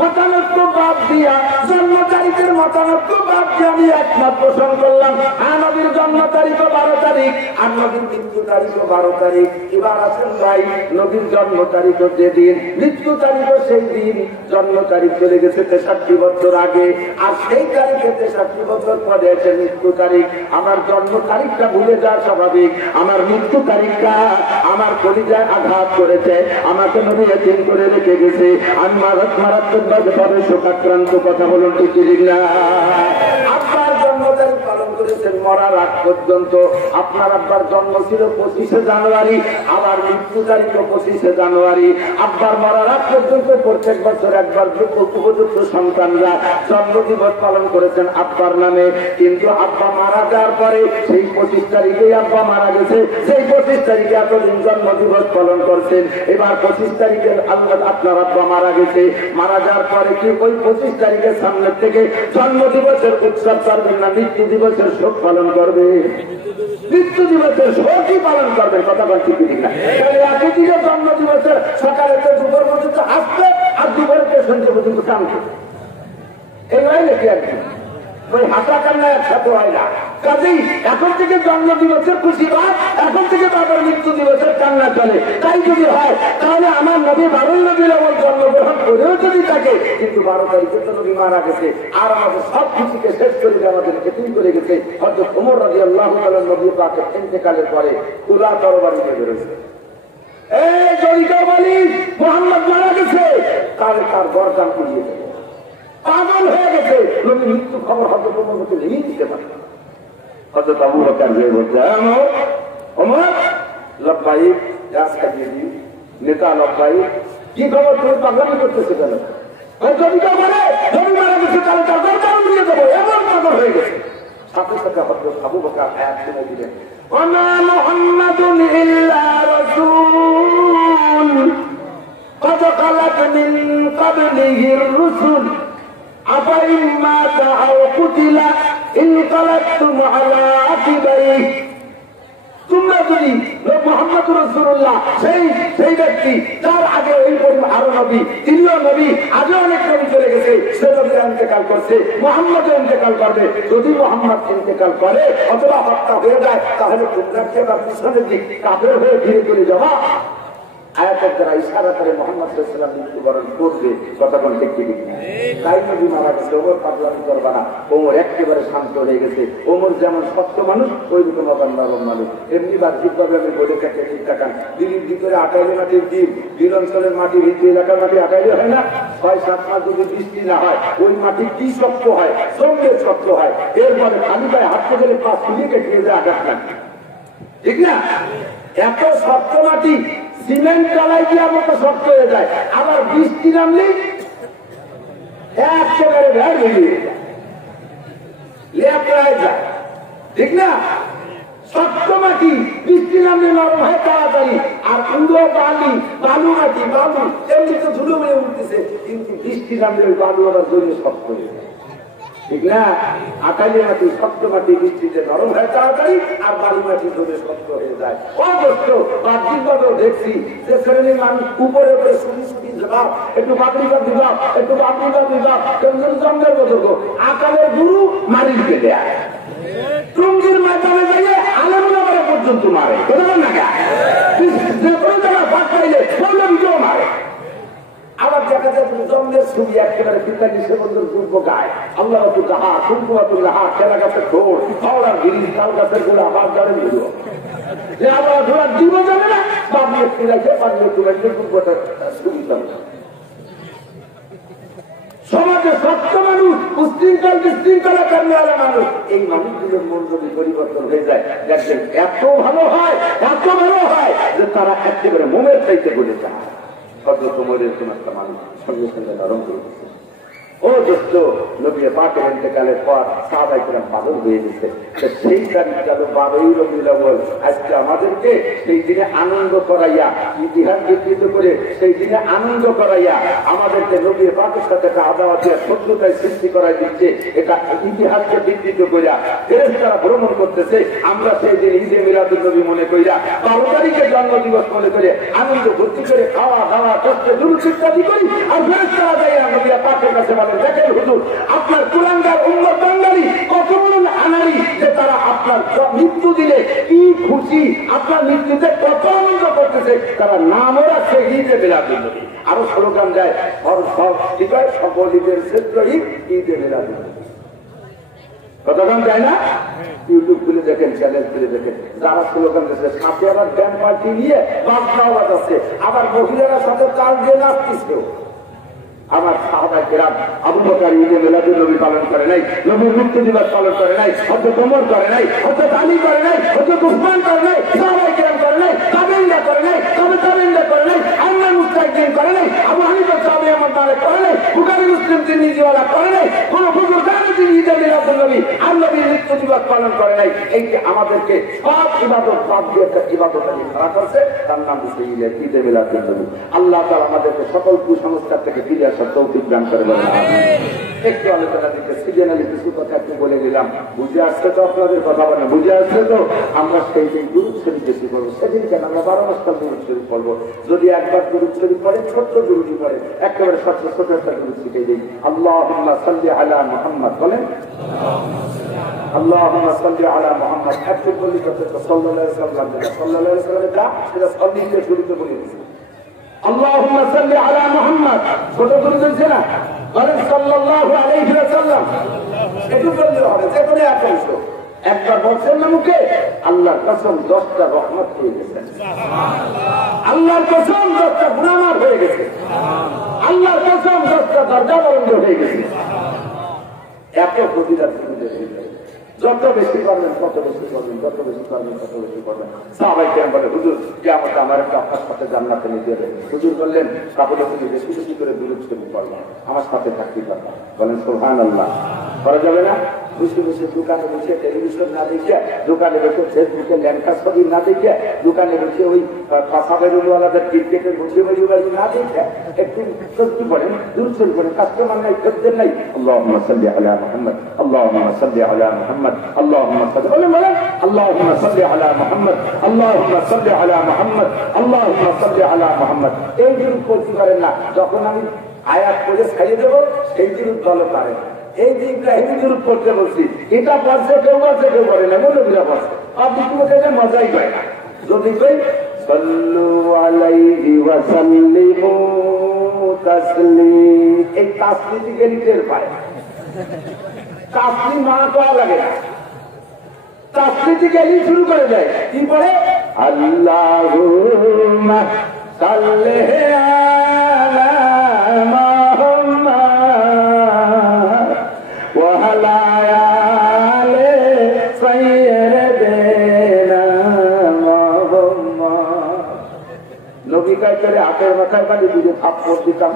মতামত বাদ দিয়া, জন্ম তারিখের মতামত বাদ দিয়ে আমি একমত পোষণ করলাম। নবীর জন্ম তারিখ 12 তারিখ, আর নবীর মৃত্যু তারিখ 12 তারিখ। এবার আসেন ভাই, নবীর জন্ম তারিখ যেদিন, মৃত্যু তারিখ সেই দিন। জন্ম তারিখ চলে গেছে 63 বছর আগে, আর সেই তারিখে 63 বছর পরে এসে মৃত্যু তারিখ। আমার জন্ম তারিখটা ভুলে যাওয়া স্বাভাবিক, আমার মৃত্যু তারিখটা আমার কলিজায় আঘাত করেছে। আমাকে নবী এতিম করে রেখে গেছে। আমি মারাত্মক ভাবে শোকাক্রান্ত। কথা বলুন ঠিক না? আব্বার জন্ম তারিখ পালন করেছেন মরার আগ পর্যন্ত। আপনার আব্বার জন্ম ছিল 25শে জানুয়ারি, আমার মৃত্যু তারিখ 25শে জানুয়ারি। আব্বার মরার আগ পর্যন্ত প্রত্যেক বছর একবার উপযুক্ত সন্তানরা জন্মদিবস পালন করেছেন আব্বার নামে। কিন্তু আব্বা মারা যাওয়ার পরে সেই 25 তারিখেই আব্বা মারা গেছে, সেই 25 তারিখে এতদিন জন্মদিবস পালন করছেন। এবার 25 তারিখে আপনার আব্বা মারা গেছে, মারা যাওয়ার পরে কি ওই 25 তারিখের সামনের থেকে জন্মদিবসের উৎসব করবেন না, মৃত্যু দিবসের শোক পালন করবে? মৃত্যু দিবসের শোকই পালন করবেন। কথা বলছি ঠিক না? একই দিনে জন্মদিবসের সকালে তো দুপুর পর্যন্ত আসবে, আর দুপুরের সন্ধ্যে পর্যন্ত কামছে। এগুলাই নাকি একদিন ওই হাঁটা কান্না একসাথে হয় না। কাজেই এখন থেকে জন্ম দিবসের খুশি বাদ, এখন থেকে বাবার মৃত্যু দিবসের কান্না চলে। তাই যদি হয় তাহলে আমার নবী 12 নবীর আমার জন্মগ্রহণ করেও যদি থাকে, কিন্তু 12 তারিখে তো নবী মারা গেছে, আর আমাদের সব খুশিকে শেষ করে দিয়ে আমাদের এতিম করে গেছে। হযরত ওমর রাদিয়াল্লাহু তাআলা নবী পাকের ইন্তেকালের পরে তুলা তরবারি নিয়ে বেরোছে। এই জরিকা বলি মুহাম্মদ মারা গেছে, তাহলে তার গর্দান পুড়িয়ে দেবে। পাগল হয়ে গেছে, নবী মৃত্যু খবর হযরত ওমরকে লিখে দিতে পারে। হযরত আবু বকর যে বলছে, ওমর লব্বাইক, রাস্তা দিয়ে দিই নেতা লব্বাইক, কি খবর তুমি পাগলামি করতেছে কেন? যদি কেউ বলে নবী মারা গেছে তাহলে তার গর্দান দিয়ে দেবো, এমন পাগল হয়ে গেছে। সাথে সাথে হযরত আবু বকর আয়াত শুনে দিলেন, ওয়া মুহাম্মাদুন ইল্লা রাসূল قد خلت من قبله الرسل أفإن مات أو قتل انقلبتم على عقبيه। তোমরা যদি মুহাম্মদ রাসূলুল্লাহ সেই ব্যক্তি যার আগে ওই আরো নবী, তিনিও নবী, আগে অনেক নবী চলে গেছে, সে নবী ইন্তেকাল করছে, মুহাম্মদ ইন্তেকাল করবে। যদি মুহাম্মদ ইন্তেকাল করে অথবা হত্যা হয়ে যায়, তাহলে তোমরা কি পিছনের দিক কাফের হয়ে ধীরে ধীরে যাবা? আয়াতের দ্বারা ইশারা করে মুহাম্মদ সাল্লাল্লাহু আলাইহি ওয়াসাল্লাম মৃত্যুবরণ করবে। কতক্ষণ দেখতে দেখি তাই নবী মারা গেছে, ওমর পাগলামি করবা না। ওমর একেবারে শান্ত হয়ে গেছে। ওমর যেমন সত্য মানুষ, ওই রকম আবার নরম মানুষ। এমনি বাহ্যিকভাবে আমি বলে কাছে ঠিক থাকান। দিল্লির ভিতরে 28 মাটির দ্বীপ, দিল অঞ্চলের মাটি, ভিত্তি এলাকার মাটি 28 হয় না? 6-7 মাস যদি বৃষ্টি না হয়, ওই মাটি কি শক্ত হয়, সঙ্গে শক্ত হয়। এরপরে খালি গায়ে হাঁটতে গেলে পা ফুলিয়ে কেটে যায়, আঘাত না, ঠিক না? এত শক্ত মাটি সিমেন্ট চালাই দেওয়ার মতো শক্ত হয়ে যায়। আবার বৃষ্টি নামলে একেবারে ভেড় বেরিয়ে যায়, লেপড়ায় যায়, ঠিক না? শক্ত মাটি বৃষ্টি নামলে নরম হয় তাড়াতাড়ি। আর পুরো বালি, বালু মাটি, বালু এমনি তো ধুলো হয়ে উঠতেছে, কিন্তু বৃষ্টি নামলে ওই বালু আবার জমিয়ে শক্ত হয়ে যায়, ঠিক না? আটালি মাটি, শক্ত মাটি বৃষ্টিতে নরম হয় তাড়াতাড়ি, বাড়ি আর বাড়ি মাটি ধরে শক্ত হয়ে যায়। অবশ্য বাহ্যিকভাবেও দেখছি যে শ্রেণীর মানুষ উপরে উপরে শুনি শুনি জবাব একটু বাবরিকা বিভাগ একটু বাবরিকা বিভাগ জন্মের বদল আকালের গুরু মারিকে দেয় টুঙ্গির মাধ্যমে যাইয়ে আলেমুলামারে পর্যন্ত মারে না যে কোনো জায়গায় ফাঁক পাইলে মৌলবীকেও মারে। আবার দেখা যায় জন্মের ছবি একেবারে পিতাজি সেবন্ধের দুর্গ গায় আল্লাহ যাহা কুমকুমাতুল্লাহা খেলা গাছের ঠোঁট হাওড়ার গিরিশ তাল গাছের গোড়া বাদ জানেন গুলো যে আমরা ধরা দিব জানে না বাবু একটু রাখে বাবু একটু রাখে দুর্গটা ছবি চলে। সমাজে সত্য মানুষ উশৃঙ্খল বিশৃঙ্খলা কর্মীওয়ালা মানুষ এই মানুষগুলোর মন যদি পরিবর্তন হয়ে যায় দেখবেন এত ভালো হয় এত ভালো হয় যে তারা একেবারে মোমের চাইতে বলে যায় অথচ মরের কোন একটা মানুষ সঙ্গে সঙ্গে নরম করে দিচ্ছে। ও দোস্ত নবী পাকের ইন্তেকালের পর সাহাবায়ে কেরাম পাগল হয়ে গেছে। সেই তারিখ গেল 12ই রবিউল আউয়াল। আজকে আমাদেরকে সেই দিনে আনন্দ করাইয়া ইতিহাস বিকৃত করে সেই দিনে আনন্দ করাইয়া আমাদেরকে নবী পাকের সাথে একটা আদাওয়াতের শত্রুতায় সৃষ্টি করাই দিচ্ছে। এটা ইতিহাসকে বিকৃত করিয়া ফেরেশতারা ভ্রমণ করতেছে। আমরা সেই দিন ঈদে মিলাদুন নবী মনে করিয়া 12 তারিখে জন্মদিবস মনে করে আনন্দ ভর্তি করে খাওয়া দাওয়া কষ্ট দুরূদ ইত্যাদি করি আর ফেরেশতারা যাইয়া নবী পাকের কাছে দেখেন হুজুর আপনার কুলাঙ্গার উম্মত বাঙালি কত বড় আনারি যে তারা আপনার মৃত্যু দিলে কি খুশি আপনার মৃত্যুতে কত আনন্দ করতেছে তারা নামও রাখছে ঈদে মিলাদুন নবী। আরো স্লোগান দেয় ঠিক হয় সকল ঈদের শ্রেষ্ঠ ঈদ ঈদে মিলাদুন নবী। কতক্ষণ যায় না ইউটিউব খুলে দেখেন চ্যানেল খুলে দেখেন যারা স্লোগান দিচ্ছে সাথে আবার ব্যান্ড পার্টি নিয়ে বাজনা বাজাচ্ছে আবার মহিলারা সাথে তাল দিয়ে নাচতেছে। আমার সাহাবায়ে কেরাম আবু বকর ঈদে মিলাদুন নবী পালন করে নাই নবীর মৃত্যু দিবস পালন করে নাই হযরত ওমর করে নাই হযরত আলী করে নাই হযরত উসমান করে নাই সাহাবায়ে কেরাম করে নাই তাবেঈনরা করে নাই তাবেঈনরা করে নাই আইম্মা মুস্তাহিদিন করে নাই আবু হানিফা সাহাবী আহমদ মালিক করে নাই বুখারী মুসলিম তিরমিজিওয়ালা করে নাই কোন বুজুর্গানে যিনি ঈদে মিলাদুন নবী আর নবীর মৃত্যু দিবস পালন করে নাই। এই যে আমাদেরকে সব ইবাদত বাদ দিয়ে একটা ইবাদত খারাপ করছে তার নাম হচ্ছে ঈদে মিলাদুন নবী। আল্লাহ তাআলা আমাদেরকে সকল কুসংস্কার থেকে ফিরে আসার তৌফিক দান করে বলেন আমিন। একটু আলোচনা দিতে সিজনালি কিছু কথা একটু বলে দিলাম বুঝে আসছে তো আপনাদের কথা বলে বুঝে আসছে তো আমরা সেই দিন দুরূদ শরীফ বেশি পড়বো সেদিন কেন আমরা 12 মাস দুরূদ শরীফ পড়বো যদি একবার দুরূদ শরীফ পড়ে ছোট্ট দুরূদ পড়ে একেবারে ছোট একটা দুরূদ শিখে দিই আল্লাহুম্মা সাল্লি আলা মুহাম্মদ বলেন আল্লাহুম্মা সাল্লি আলা মুহাম্মদ একটু বলি কত সাল্লাল্লাহু আলাইহি ওয়াসাল্লাম যা সেটা সাল্লিতে শুরুতে বলে দিয়েছি আল্লাহুম্মা সাল্লি আলা মুহাম্মদ কত করে বলছে না বলেন সাল্লাল্লাহু আলাইহি ওয়াসাল্লাম একটু বললে হবে যে কোনো একবার বলছেন না মুখে আল্লাহর কসম 10টা রহমত হয়ে গেছে সুবহানাল্লাহ আল্লাহর কসম 10টা গুনাহ মাফ হয়ে গেছে সুবহানাল্লাহ আল্লাহর কসম 10টা দরজা বন্ধ হয়ে গেছে সুবহানাল্লাহ এত ফজিলত যত বেশি করবেন তত বেশি করবেন যত বেশি করবেন তত বেশি করবেন। সাহাবায়ে কেরাম বলে হুজুর কিয়ামতে আমার একটা আপনার সাথে জান্নাতে নিয়ে যাবে। হুজুর বললেন তাহলে তুমি বেশি বেশি করে দুরূদ শরীফ পড়বা আমার সাথে থাকতে পারবা বলেন সুবহানাল্লাহ করা যাবে না বসে বসে দোকানে বসে টেলিভিশন না দেখে দোকানে বসে ফেসবুকে লেখা ছবি না দেখে দোকানে বসে ওই পাশাবেরুলওয়ালাদের ক্রিকেটের বসে বাড়ি না দেখে একটু সত্যি পড়েন দুরূদ শরীফ পড়েন কাস্টমার নাই খদ্দের নাই আল্লাহুম্মা সাল্লি আলা মুহাম্মদ আল্লাহুম্মা সাল্লি আলা মুহাম্মদ اللهم صل اللهم صل على محمد اللهم صل على محمد اللهم صل على محمد এই দুরূদ পড়তে পারেন না যখন আমি আয়াত পড়ে খাইয়ে দেব সেই দুরূদ ভালো পারে এই যে ইব্রাহিম দুরূদ পড়তে বলছি এটা পড়ছে কেউ আছে কেউ করে না মৌলবীরা পড়ছে আপনি কি বলতে মজাই পায় না যদি কই সাল্লু আলাইহি ওয়া সাল্লিমু তাসলিম এই তাসলিম গেলিতের পায় তাসলিম মানা করা লাগে না তাসলিম গেলি শুরু করে দেয় কি পড়ে আল্লাহুম্মা সাল্লি আলা মুহাম্মাদ ওয়া আলা আলি সাইয়্যিদিনা মুহাম্মাদ নবী কায় করে হাতের মাথায় পানি দিয়ে থাপ্পড় দিতাম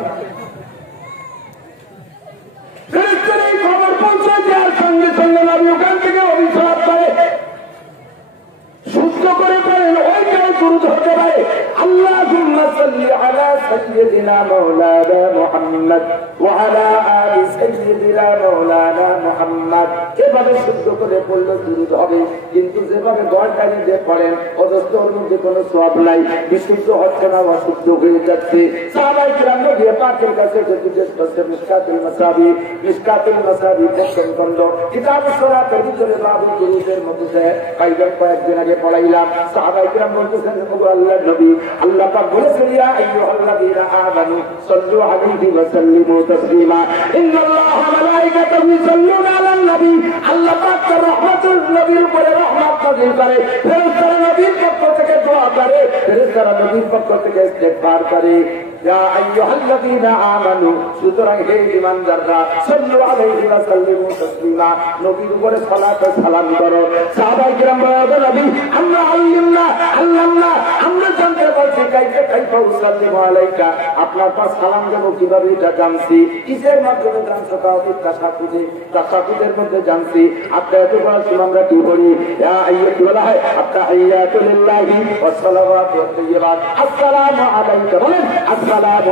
খবর পৌঁছে দেওয়ার সঙ্গে সঙ্গে নবী ওখান থেকে অভিশাপ করে সুস্থ করে পড়েন ওইটাও দুরূদ হতে পারে আল্লাহুম্মা صل على سيدنا مولانا محمد وعلى آل سيدنا مولانا محمد এভাবে শুদ্ধ করে পড়লে দুরূদ হবে কিন্তু যেভাবে গড়টানি দিয়ে পড়েন অথচ ওর মধ্যে কোনো সওয়াব নাই বিশুদ্ধ হচ্ছে না অশুদ্ধ হয়ে যাচ্ছে সাহাবায়ে কিরাম নবী পাকের কাছে জিজ্ঞেস করতে মিশকাতুল মাসাবি প্রথম খণ্ড কিতাবুস সালাতের ভিতরে বাবুল দুরূদের মধ্যে কাইদার কয়েকদিন আগে পড়াইলাম সাহাবায়ে কিরাম বলতেছেন ও আল্লাহর নবী আল্লাহ পাক বলেছেন ইয়া আইয়ুহাল্লাযীনা আমানু সাল্লু আলাইহি ওয়া সাল্লিমু তাসলিমা ইন্নাল্লাহা ওয়া মালাইকাতাহু ইউসাল্লুনা আলান নবী আল্লাহ পাক তার রহমতুল নবীর উপরে রহমত নাযিল করে ফেরেশতারা নবীর পক্ষ থেকে দোয়া করে ফেরেশতারা নবীর পক্ষ থেকে ইস্তেগফার করে ইয়া আইয়ুহাল্লাযীনা আমানু সুতরাং হে ঈমানদাররা সাল্লু আলাইহি ওয়া সাল্লিমু তাসলিমা নবীর উপরে সালাত ও সালাম করো সাহাবায়ে কিরাম বলেন নবী আমরা আল্লাহ আমরা জানতে পারছি কাইফা উসাল্লিমু আলাইকা আপনার পাশ সালাম দেব কিভাবে এটা জানছি কিসের মাধ্যমে জানছো তাওহীদ তাসাহুদের মধ্যে জানছি আপনারা তো বলছেন আমরা কি পড়ি ইয়া আইয়ুহাল্লাহ আত-তাহিয়াতু লিল্লাহি ওয়াস সালাওয়াতু ওয়াত তাইয়্যিবাত আসসালামু আলাইকা বলেন আসসালামু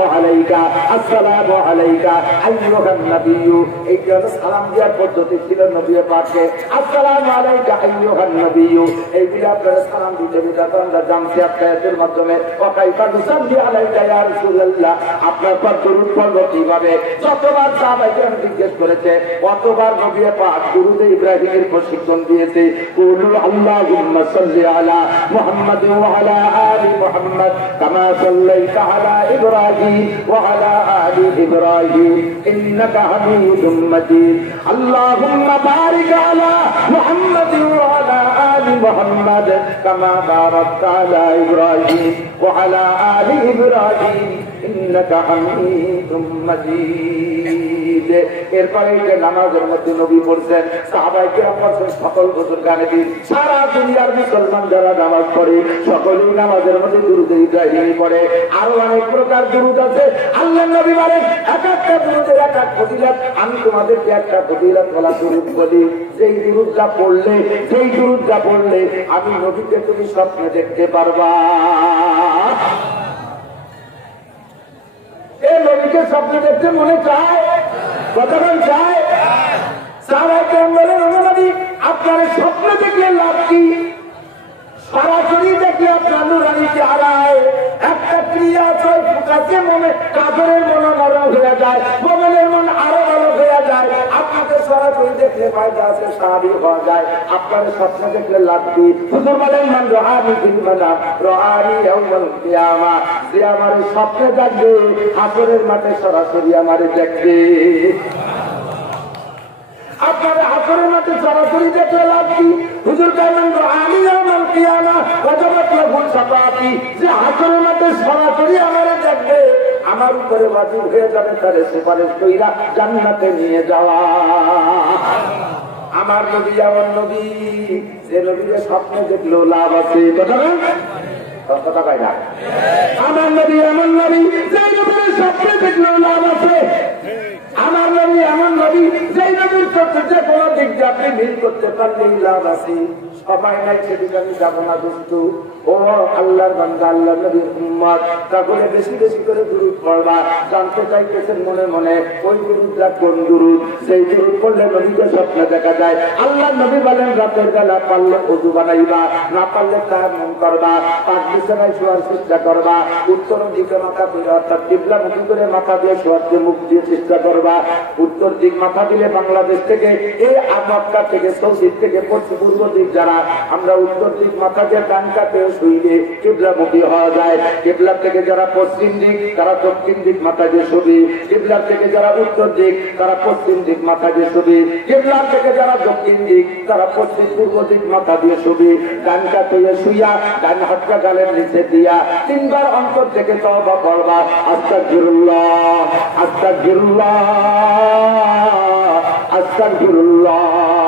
আলাইকা আইয়ুহান নবিয়্যু এই যে সালাম দেওয়ার পদ্ধতি ছিল নবী পাককে আসসালামু আলাইকা আইয়ুহান নবিয়্যু এই যে আপনারা সালাম দিতে আমরা জানছি আপনাদের মাধ্যমে ওয়া কাইফা নুসাল্লি আলাইকা ইয়া রাসূলুল্লাহ আপনার পর দরুদ পড়ব কিভাবে যতবার সাহাবায়ে কেরাম জিজ্ঞেস করেছে কতবার নবী পাক দুরুদ ইব্রাহিমের প্রশিক্ষণ দিয়েছে কুলু আল্লাহুম্মা সাল্লি আলা মুহাম্মাদ ওয়া আলা আলি মুহাম্মাদ কামা সাল্লাইতা আলা ইব্রাহিম ওয়া আলা আলি ইব্রাহিম ইন্নাকা হামিদুম মাজিদ আল্লাহুম্মা বারিক আলা মুহাম্মাদ ওয়া আলা আলি মুহাম্মাদ কামা বারাকতা আলা ইব্রাহিম ওয়া আলা আলি ইব্রাহিম ইন্নাকা হামিদুম মাজিদ এরপরে যে নামাজের মধ্যে নবী পড়ছেন সাহাবায়ে কিরাম পড়ছেন সকল বুজুর্গানে সারা দুনিয়ার মুসলমান যারা নামাজ পড়ে সকলেই নামাজের মধ্যে দুরূদ ইব্রাহিম পড়ে আরো অনেক প্রকার দুরূদ আছে আল্লাহর নবী বলেন এক একটা দুরূদের এক এক ফজিলত আমি তোমাদেরকে একটা ফজিলত বলা দুরূদ বলি যেই দুরূদটা পড়লে আমি নবীকে তুমি স্বপ্নে দেখতে পারবা এই নবীকে স্বপ্নে দেখতে মনে চায় কতক্ষণ চায় সাহাবায়ে কেরাম বলেন ও নবী আপনার স্বপ্নে দেখলে লাভ কি সরাসরি দেখলে আপনার নূরানি চেহারায় একটা ক্রিয়া ছয় ফুটাতে মনে কাফেরের মন নরম হয়ে যায় মুমিনের মন আরো ভালো হয়ে যায় আপনাকে সরাসরি দেখলে ফায়দা আছে সাহাবী হওয়া যায় আপনার স্বপ্ন দেখলে লাভ কি হুজুর বলেন মান রাআনি ফিল মানাম রাআনি ইয়াউমাল কিয়ামা যে আমার স্বপ্নে দেখবে হাসরের মাঠে সরাসরি আমারে দেখবে আপনারা হাসরের মাঠে সরাসরি দেখলে লাভ কি হুজুর বলেন রাআনি ইয়াউমাল কিয়ামা ওয়াজাবাত লাহুল শাফাআতি যে হাসরের মাঠে সরাসরি আমারে দেখবে আমার উপরে ওয়াজিব হয়ে যাবে তারে সুপারিশ কইরা জান্নাতে নিয়ে যাওয়া আমার নবী এমন নবী যে নবীর স্বপ্নে দেখলেও লাভ আছে কথা কয় না আমার নবী এমন নবী যে নবীর স্বপ্নে দেখলেও লাভ আছে আমার নবী এমন নবী যে নবীর চোখে কোনো দিক দিয়ে আপনি মিল করতে পারলেই লাভ আছে সবাই নাই সেদিকে আমি যাবো না দোস্তু ও আল্লাহর বান্দা আল্লাহ নবীর উম্মত তাহলে বেশি বেশি করে দুরূদ পড়বা জানতে চাইতেছেন মনে মনে ওই দুরূদটা কোন দুরূদ সেই দুরূদ পড়লে নবীকে স্বপ্নে দেখা যায় আল্লাহ নবী বলেন রাতের বেলা পারলে ওযু বানাইবা না পারলে তায়াম্মুম করবা পাক বিছানায় শোয়ার চেষ্টা করবা উত্তর দিকে মাথা দিয়ে অর্থাৎ কিবলামুখী করে মাথা দিয়ে শোয়াতে মুখ দিয়ে চেষ্টা করবা উত্তর দিক মাথা দিলে বাংলাদেশ থেকে এই মক্কা থেকে সৌদি থেকে পূর্ব দিক যারা আমরা উত্তর দিক মাথা দিয়ে ডান কাতে শুইলে কিবলামুখী হওয়া যায় কিবলা থেকে যারা পশ্চিম দিক তারা দক্ষিণ দিক মাথা দিয়ে শুবি কিবলা থেকে যারা উত্তর দিক তারা পশ্চিম দিক মাথা দিয়ে শুবি কিবলা থেকে যারা দক্ষিণ দিক তারা পশ্চিম পূর্ব দিক মাথা দিয়ে শুবি ডান কাতে শুইয়া ডান হাতটা গালের নিচে দিয়া তিনবার অন্তর থেকে তওবা করবা আস্তাগফিরুল্লাহ আস্তাগফিরুল্লাহ আস্তাগফিরুল্লাহ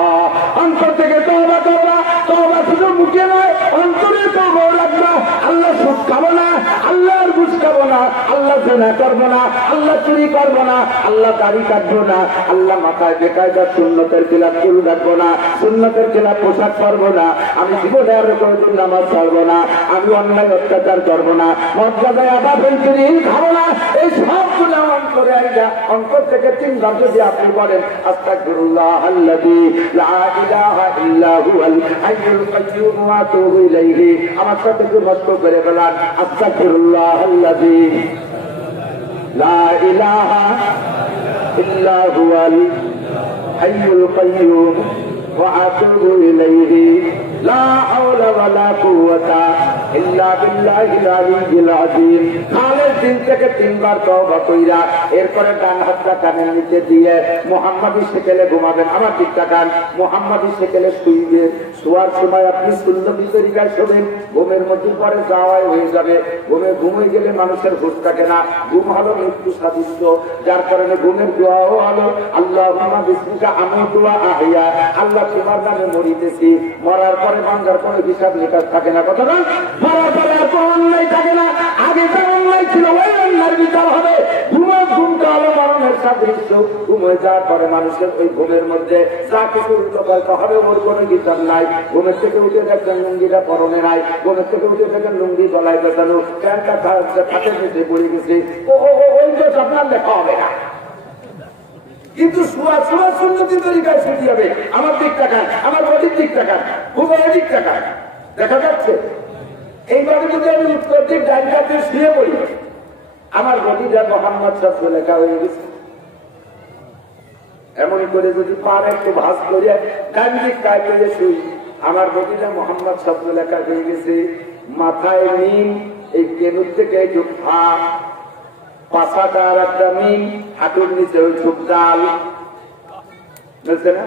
অন্তর থেকে তওবা করবা তওবা শুধু মুখে নয় অন্তরে তওবা রাখবা আল্লাহ সুখ খাবো না আল্লাহর ঘুষ খাবো না আল্লাহ জেনা করবো না, আল্লাহ চুরি করবো না, আল্লাহ দাড়ি কাটবো না, আল্লাহ মাথায় বেকায়দা সুন্নতের খেলাফ চুল রাখবো না, সুন্নতের খেলাফ পোশাক পরবো না, আমি জীবনে আর কোনোদিন নামাজ পড়বো না, আমি অন্যায় অত্যাচার করবো না, মর্যাদায় আবাদ চুরি খাবো না। এই সবগুলো অন্তরে আইনা অন্তর থেকে 3 বার যদি আপনি বলেন আস্তাগফিরুল্লাহ আল্লাযী লা ইলাহা ইল্লা হুয়াল হাইয়ুল কাইয়্যুম ওয়া আতুবু ইলাইহি, আমার সাথে একটু নষ্ট করে বলেন আস্তাগফিরুল্লাহ আল্লাযী লা ইলাহা ইল্লা হুয়াল হাইয়ুল কাইয়্যুম ওয়া আতুবু ইলাইহি লা হাওলা ওয়ালা কুওয়াতা ইল্লা বিল্লাহিল আলিয়্যিল আযীম। খালের দিন থেকে 3 বার তওবা কইরা এরপরে ডান হাতটা কানের নিচে দিয়ে মুহাম্মাদি সেকেলে ঘুমাবেন। আমার দিক তাকান, মুহাম্মাদি সেকেলে শুইবে। শোয়ার সময় আপনি সুন্নতি তরিকায় শোবেন, ঘুমের মধ্যে পরে যাওয়াই হয়ে যাবে। ঘুমে গেলে মানুষের হুঁশ থাকে না, ঘুম হলো মৃত্যু সাদৃশ্য, যার কারণে ঘুমের দোয়াও হলো আল্লাহুম্মা বিসমিকা আমুতু ওয়া আহইয়া, আল্লাহ তোমার নামে মরিতেছি। মরার পরে বান্দার কোনো হিসাব নিকাশ থাকে না, কথা না, মরার পরে আর কোনো অন্যায় থাকে না। আগে যে অন্যায় ছিল ওই অন্যায়ের বিচার হবে। ঘুমটা হলো মরণের সাদৃশ্য। ঘুমে যাওয়ার পরে মানুষের ওই ঘুমের মধ্যে যা কিছু উল্টো হবে ওর কোনো বিচার নাই। ঘুমের থেকে উঠে দেখবেন লুঙ্গিটা পরনে নাই, ঘুমের থেকে উঠে দেখেন লুঙ্গি গলায় বেঁধানো, প্যান্টটা হাতের নিচে পড়ে গেছে, ওই দোষ আপনার লেখা হবে না। কিন্তু শোয়া সুন্নতি তরিকায় ছুটি হবে। আমার দিক তাকান, আমার বডির দিক তাকান, ঘুমের দিক তাকান, দেখা যাচ্ছে এইভাবে যদি আমি উত্তর দিক ডাইন কাছে শুয়ে পড়ি, আমার বডিটা মোহাম্মদ শব্দ লেখা হয়ে গেছে। এমন করে যদি পার একটু ভাঁজ করে ডান দিক কায় করে শুই, আমার বডিটা মোহাম্মদ শব্দ লেখা হয়ে গেছে। মাথায় মিম, এই কেনুর থেকে একটু ফা, পাশাটা আর একটা মিম, হাঁটুর নিচে ওই চুপ ডাল, বুঝছে না?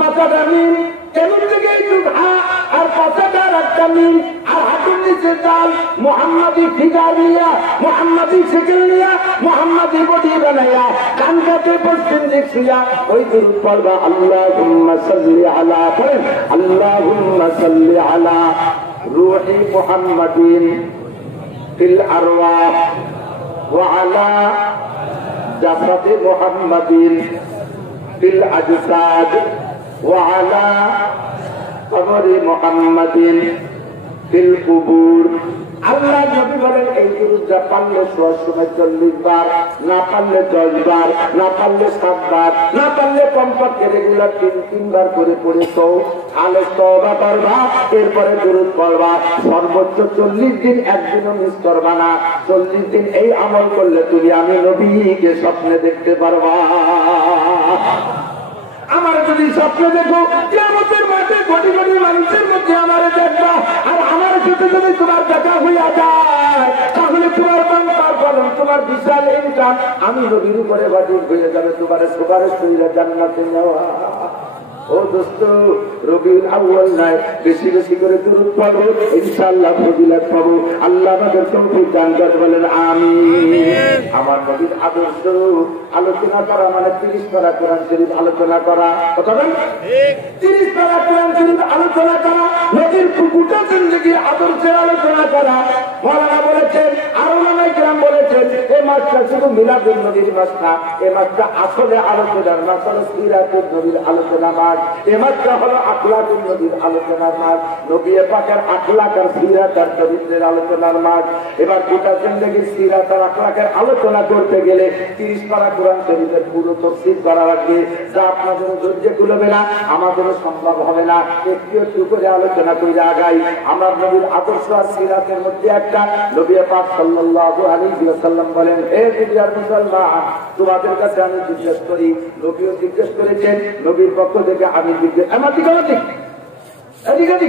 মাথাটা মিম, কেনুর থেকে একটু ভা, আর পাশাটা আর একটা মিম, আর হাঁটুর নিচে ডাল। মোহাম্মদী ফিগার নিয়া, মোহাম্মদী শিকল নিয়া, মোহাম্মদী বডি বানাইয়া, কান কাটে পশ্চিম দিক শুয়া ওই দুরূদ পড়বা আল্লাহুম্মা সাল্লি আলা, পড়েন আল্লাহুম্মা সাল্লি আলা রূহি মুহাম্মাদিন ফিল আরওয়াহ وعلى جسد محمد في الأجساد وعلى قبر محمد في القبور। আল্লাহ নবী বলেন এই দুরূদটা পারলে শোয়ার সময় 40 বার, না পারলে 10 বার, না পারলে 7 বার, না পারলে কমপক্ষে রেগুলার 3 বার করে পড়েছো। আলে তওবা করবা, এরপরে দুরূদ পড়বা। সর্বোচ্চ 40 দিন, একদিনও মিস করবা না। 40 দিন এই আমল করলে তুমি আমি নবীকে স্বপ্নে দেখতে পারবা। আমার যদি স্বপ্ন দেখো কিয়ামতের মাঠে কোটি কোটি মানুষের মধ্যে আমার দেখবা, আর আমার সাথে যদি তোমার দেখা হইয়া যায়, তাহলে তোমার বান্দার ফলন, তোমার বিশাল ইনকাম আমি নবীর উপরে ওয়াজিব হয়ে যাবে। তোমার সুপারিশ কইরা জান্নাতে যাওয়া। ও দোস্ত, রবিউল আউয়াল নাই, বেশি বেশি করে দুরূদ পড়ো, ইনশাআল্লাহ ফজিলত পাবো। আল্লাহ আমাদের তৌফিক দান করে, বলেন আমিন। আমার নবীর আদর্শ আলোচনা করা মানে 30 পারা কোরআন শরীফ আলোচনা করা, কথা বলেন ঠিক। 30 পারা কোরআন শরীফ আলোচনা করা, নবীর পুকুটা জিন্দেগি আদর্শের আলোচনা করা। মাওলানা বলেছেন, আর ওলামায়ে কেরাম বলেছেন, এই মাসটা শুধু মিলাদুন নবীর মাস না, এই মাসটা আসলে আলোচনার মাস, হলো সিরাতুন নবীর আলোচনা মাস। এই মাসটা হলো আখলাকুন নবীর আলোচনার মাস, নবী পাকের আখলাক আর সিরাত আর চরিত্রের আলোচনার মাস। এবার গোটা জিন্দেগির সিরাত আর আখলাকের আলোচনা করতে গেলে 30 পারা কোরআন শরীফের পুরো তাফসীর করা লাগবে, যা আপনাদের ধৈর্য কুলাবে না, আমাদেরও সম্ভব হবে না। একটু একটু করে আলোচনা করে আগাই। আমার নবীর আদর্শ আর সিরাতের মধ্যে একটা, নবী পাক সাল্লাল্লাহু আলাইহি ওয়াসাল্লাম বলেন, হে দুনিয়ার মুসলমান, তোমাদের কাছে আমি জিজ্ঞেস করি, নবীও জিজ্ঞেস করেছেন, নবীর পক্ষ থেকে আমি জিজ্ঞেস, আমার দিকে এদিকে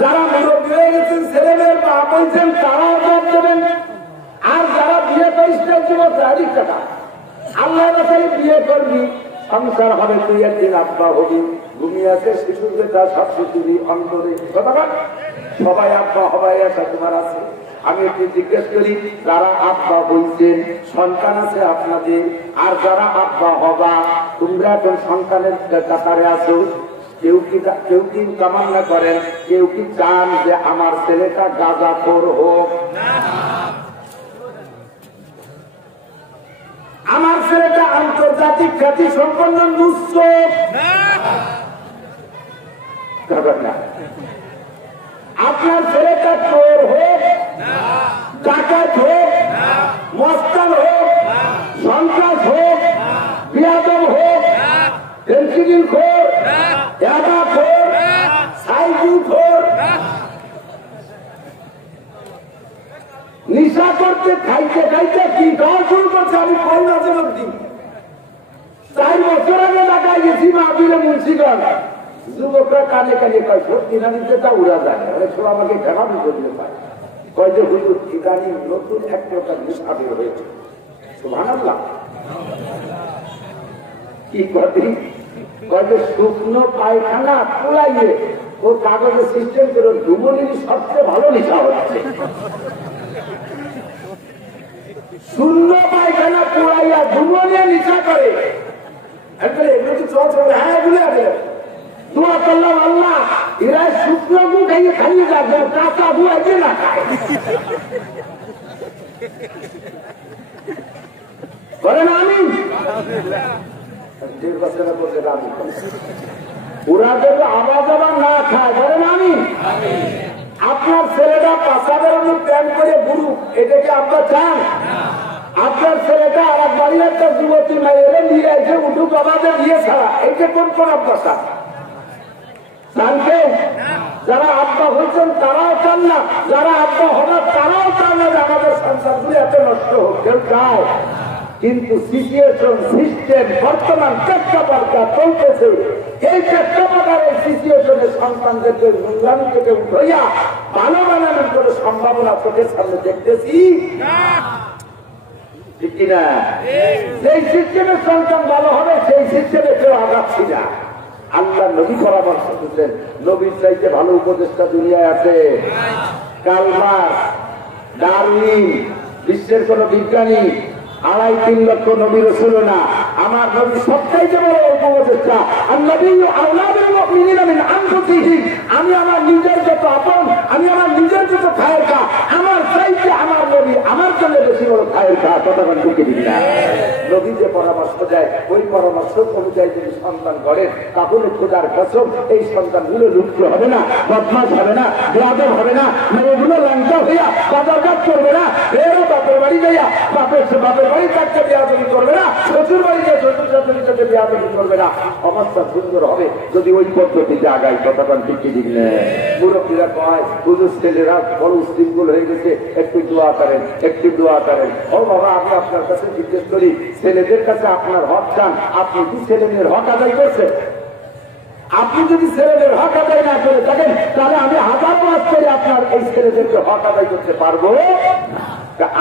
যারা মুরব্বী হয়ে গেছেন, ছেলে মেয়ের বাপ হয়েছেন, তারাও জবাব দেবেন। আর যারা বিয়ে করিস টাকা আল্লাহ রাস্তায় বিয়ে করবি, সংসার হবে, তুই একদিন আব্বা হবি। ঘুমিয়ে আছে শিশুর বেটা, সব শিশুরই অন্তরে, সবাই আব্বা হবাই আসা তোমার আছে। আমি একটু জিজ্ঞেস করি, যারা আব্বা বলছেন, সন্তান আছে আপনাদের, আর যারা আব্বা হবা, তোমরা এখন সন্তানের কাতারে আছো। কেউ কি কামান্না করেন, কেউ কি চান যে আমার ছেলেটা গাঁজাখোর হোক? আমার ছেলেটা আন্তর্জাতিক খ্যাতি সম্পন্ন নুসরত না, আপনার ছেলেটা চোর হোক, ডাকাত হোক, মস্তান হোক, সন্ত্রাস হোক, বিয়াদব হোক, পেন্সিল খোর, ইয়াবা খোর, সাইকেল খোর, নিশা করতে খাইতে খাইতে কি গাওয়া শুরু করছে। আমি কই না দিন 4 বছর আগে ঢাকায় গেছি মাহফিলে মুন্সিগঞ্জ, যুবকরা কানে কানে কয় সত্যি না নিতে তা উড়া যায় অনেক সময় আমাকে দেখাবি করতে পারে, কয় যে হুজুর ইদানি নতুন এক প্রকার নেশা বের হয়েছে। সুবহানাল্লাহ। কি কদি কয় যে শুকনো পায়খানা পুরাইয়ে ও কাগজে সিস্টেম করে ডুমলির সবচেয়ে ভালো নেশা হচ্ছে। শূন্য পায়খানা পুরাইয়া ডুমলিয়ে নেশা করে। এগুলো কি চলছে? হ্যাঁ এগুলো আছে। দোয়া করলাম আল্লাহ এরা শুকনো গু খাইয়ে খাইয়ে যাবে, কাঁচা গু আগে না খায়। করেন আমি ওরা যদি আওয়াজ আবার না খায়, করেন আমি। আপনার ছেলেটা পাশাবের প্ল্যান করে গুরু, এটাকে আপনার চান? আপনার ছেলেটা আর এক বাড়ির একটা যুবতী মেয়েরে নিয়ে এসে উঠুক আমাদের দিয়ে ছাড়া, এইটা কোন কোন আপনার চান? যারা আব্বা হয়েছেন তারাও চান না, যারা আব্বা হবে তারাও চান না যে আমাদের সন্তানগুলি এত নষ্ট হোক, কেউ চায়। কিন্তু সিচুয়েশন সিস্টেম বর্তমান প্রেক্ষাপটটা চলতেছে, এই প্রেক্ষাপটের এই সিচুয়েশনের সন্তানদেরকে মূল্যায়ন থেকে উঠাইয়া ভালো বানানোর করে সম্ভাবনা চোখের সামনে দেখতেছি, ঠিক কিনা? সেই সিস্টেমের সন্তান ভালো হবে, সেই সিস্টেমে কেউ আগাচ্ছি না। আল্লাহ নবী পরামর্শ দিচ্ছেন, নবীর চাইতে ভালো উপদেষ্টা দুনিয়ায় আছে? কার্ল মার্কস, ডারউইন, বিশ্বের কোন বিজ্ঞানী 2.5-3 লক্ষ নবী রাসূল না, আমার নবী সবচাইতে বড় উপদেষ্টা। আর নবী আওলাদুল মুমিনিনা মিন আনফুসিহিম, আমি আমার নিজের যত আপন, আমি আমার নিজের যত খায়ের খা, আমার চাইতে আমার নবী আমার জন্য বেশি বড় খায়ের খা। ততক্ষণ ঢুকে দিবি না। নবী যে পরামর্শ দেয় ওই পরামর্শ অনুযায়ী যদি সন্তান করেন, তাহলে খোদার কসম এই সন্তানগুলো লুপ্ত হবে না, বদমাশ হবে না, বেয়াদব হবে না, মেয়েগুলো লাঞ্ছা হইয়া বাজারঘাট করবে না, এরও বাপের বাড়ি যাইয়া বাপের বাড়ি থাকতে বেয়াদবি করবে না, শ্বশুর বাড়ি গিয়ে শ্বশুর শাশুড়ির সাথে বেয়াদবি করবে না। অবস্থা সুন্দর হবে যদি ওই পদ্ধতিতে আগাই। ততক্ষণ ঠিক ঠিক নেই। মুরব্বীরা কয় হুজুর ছেলেরা বড় উশৃঙ্খল হয়ে গেছে, একটু দোয়া করেন, একটু দোয়া করেন। ও বাবা, আমি আপনার কাছে জিজ্ঞেস করি, ছেলেদের কাছে আপনার হক চান, আপনি কি ছেলেদের হক আদায় করছেন? আপনি যদি ছেলেদের হক আদায় না করে থাকেন, তাহলে আমি 1000 মাস করে আপনার এই ছেলেদেরকে হক আদায় করতে পারবো।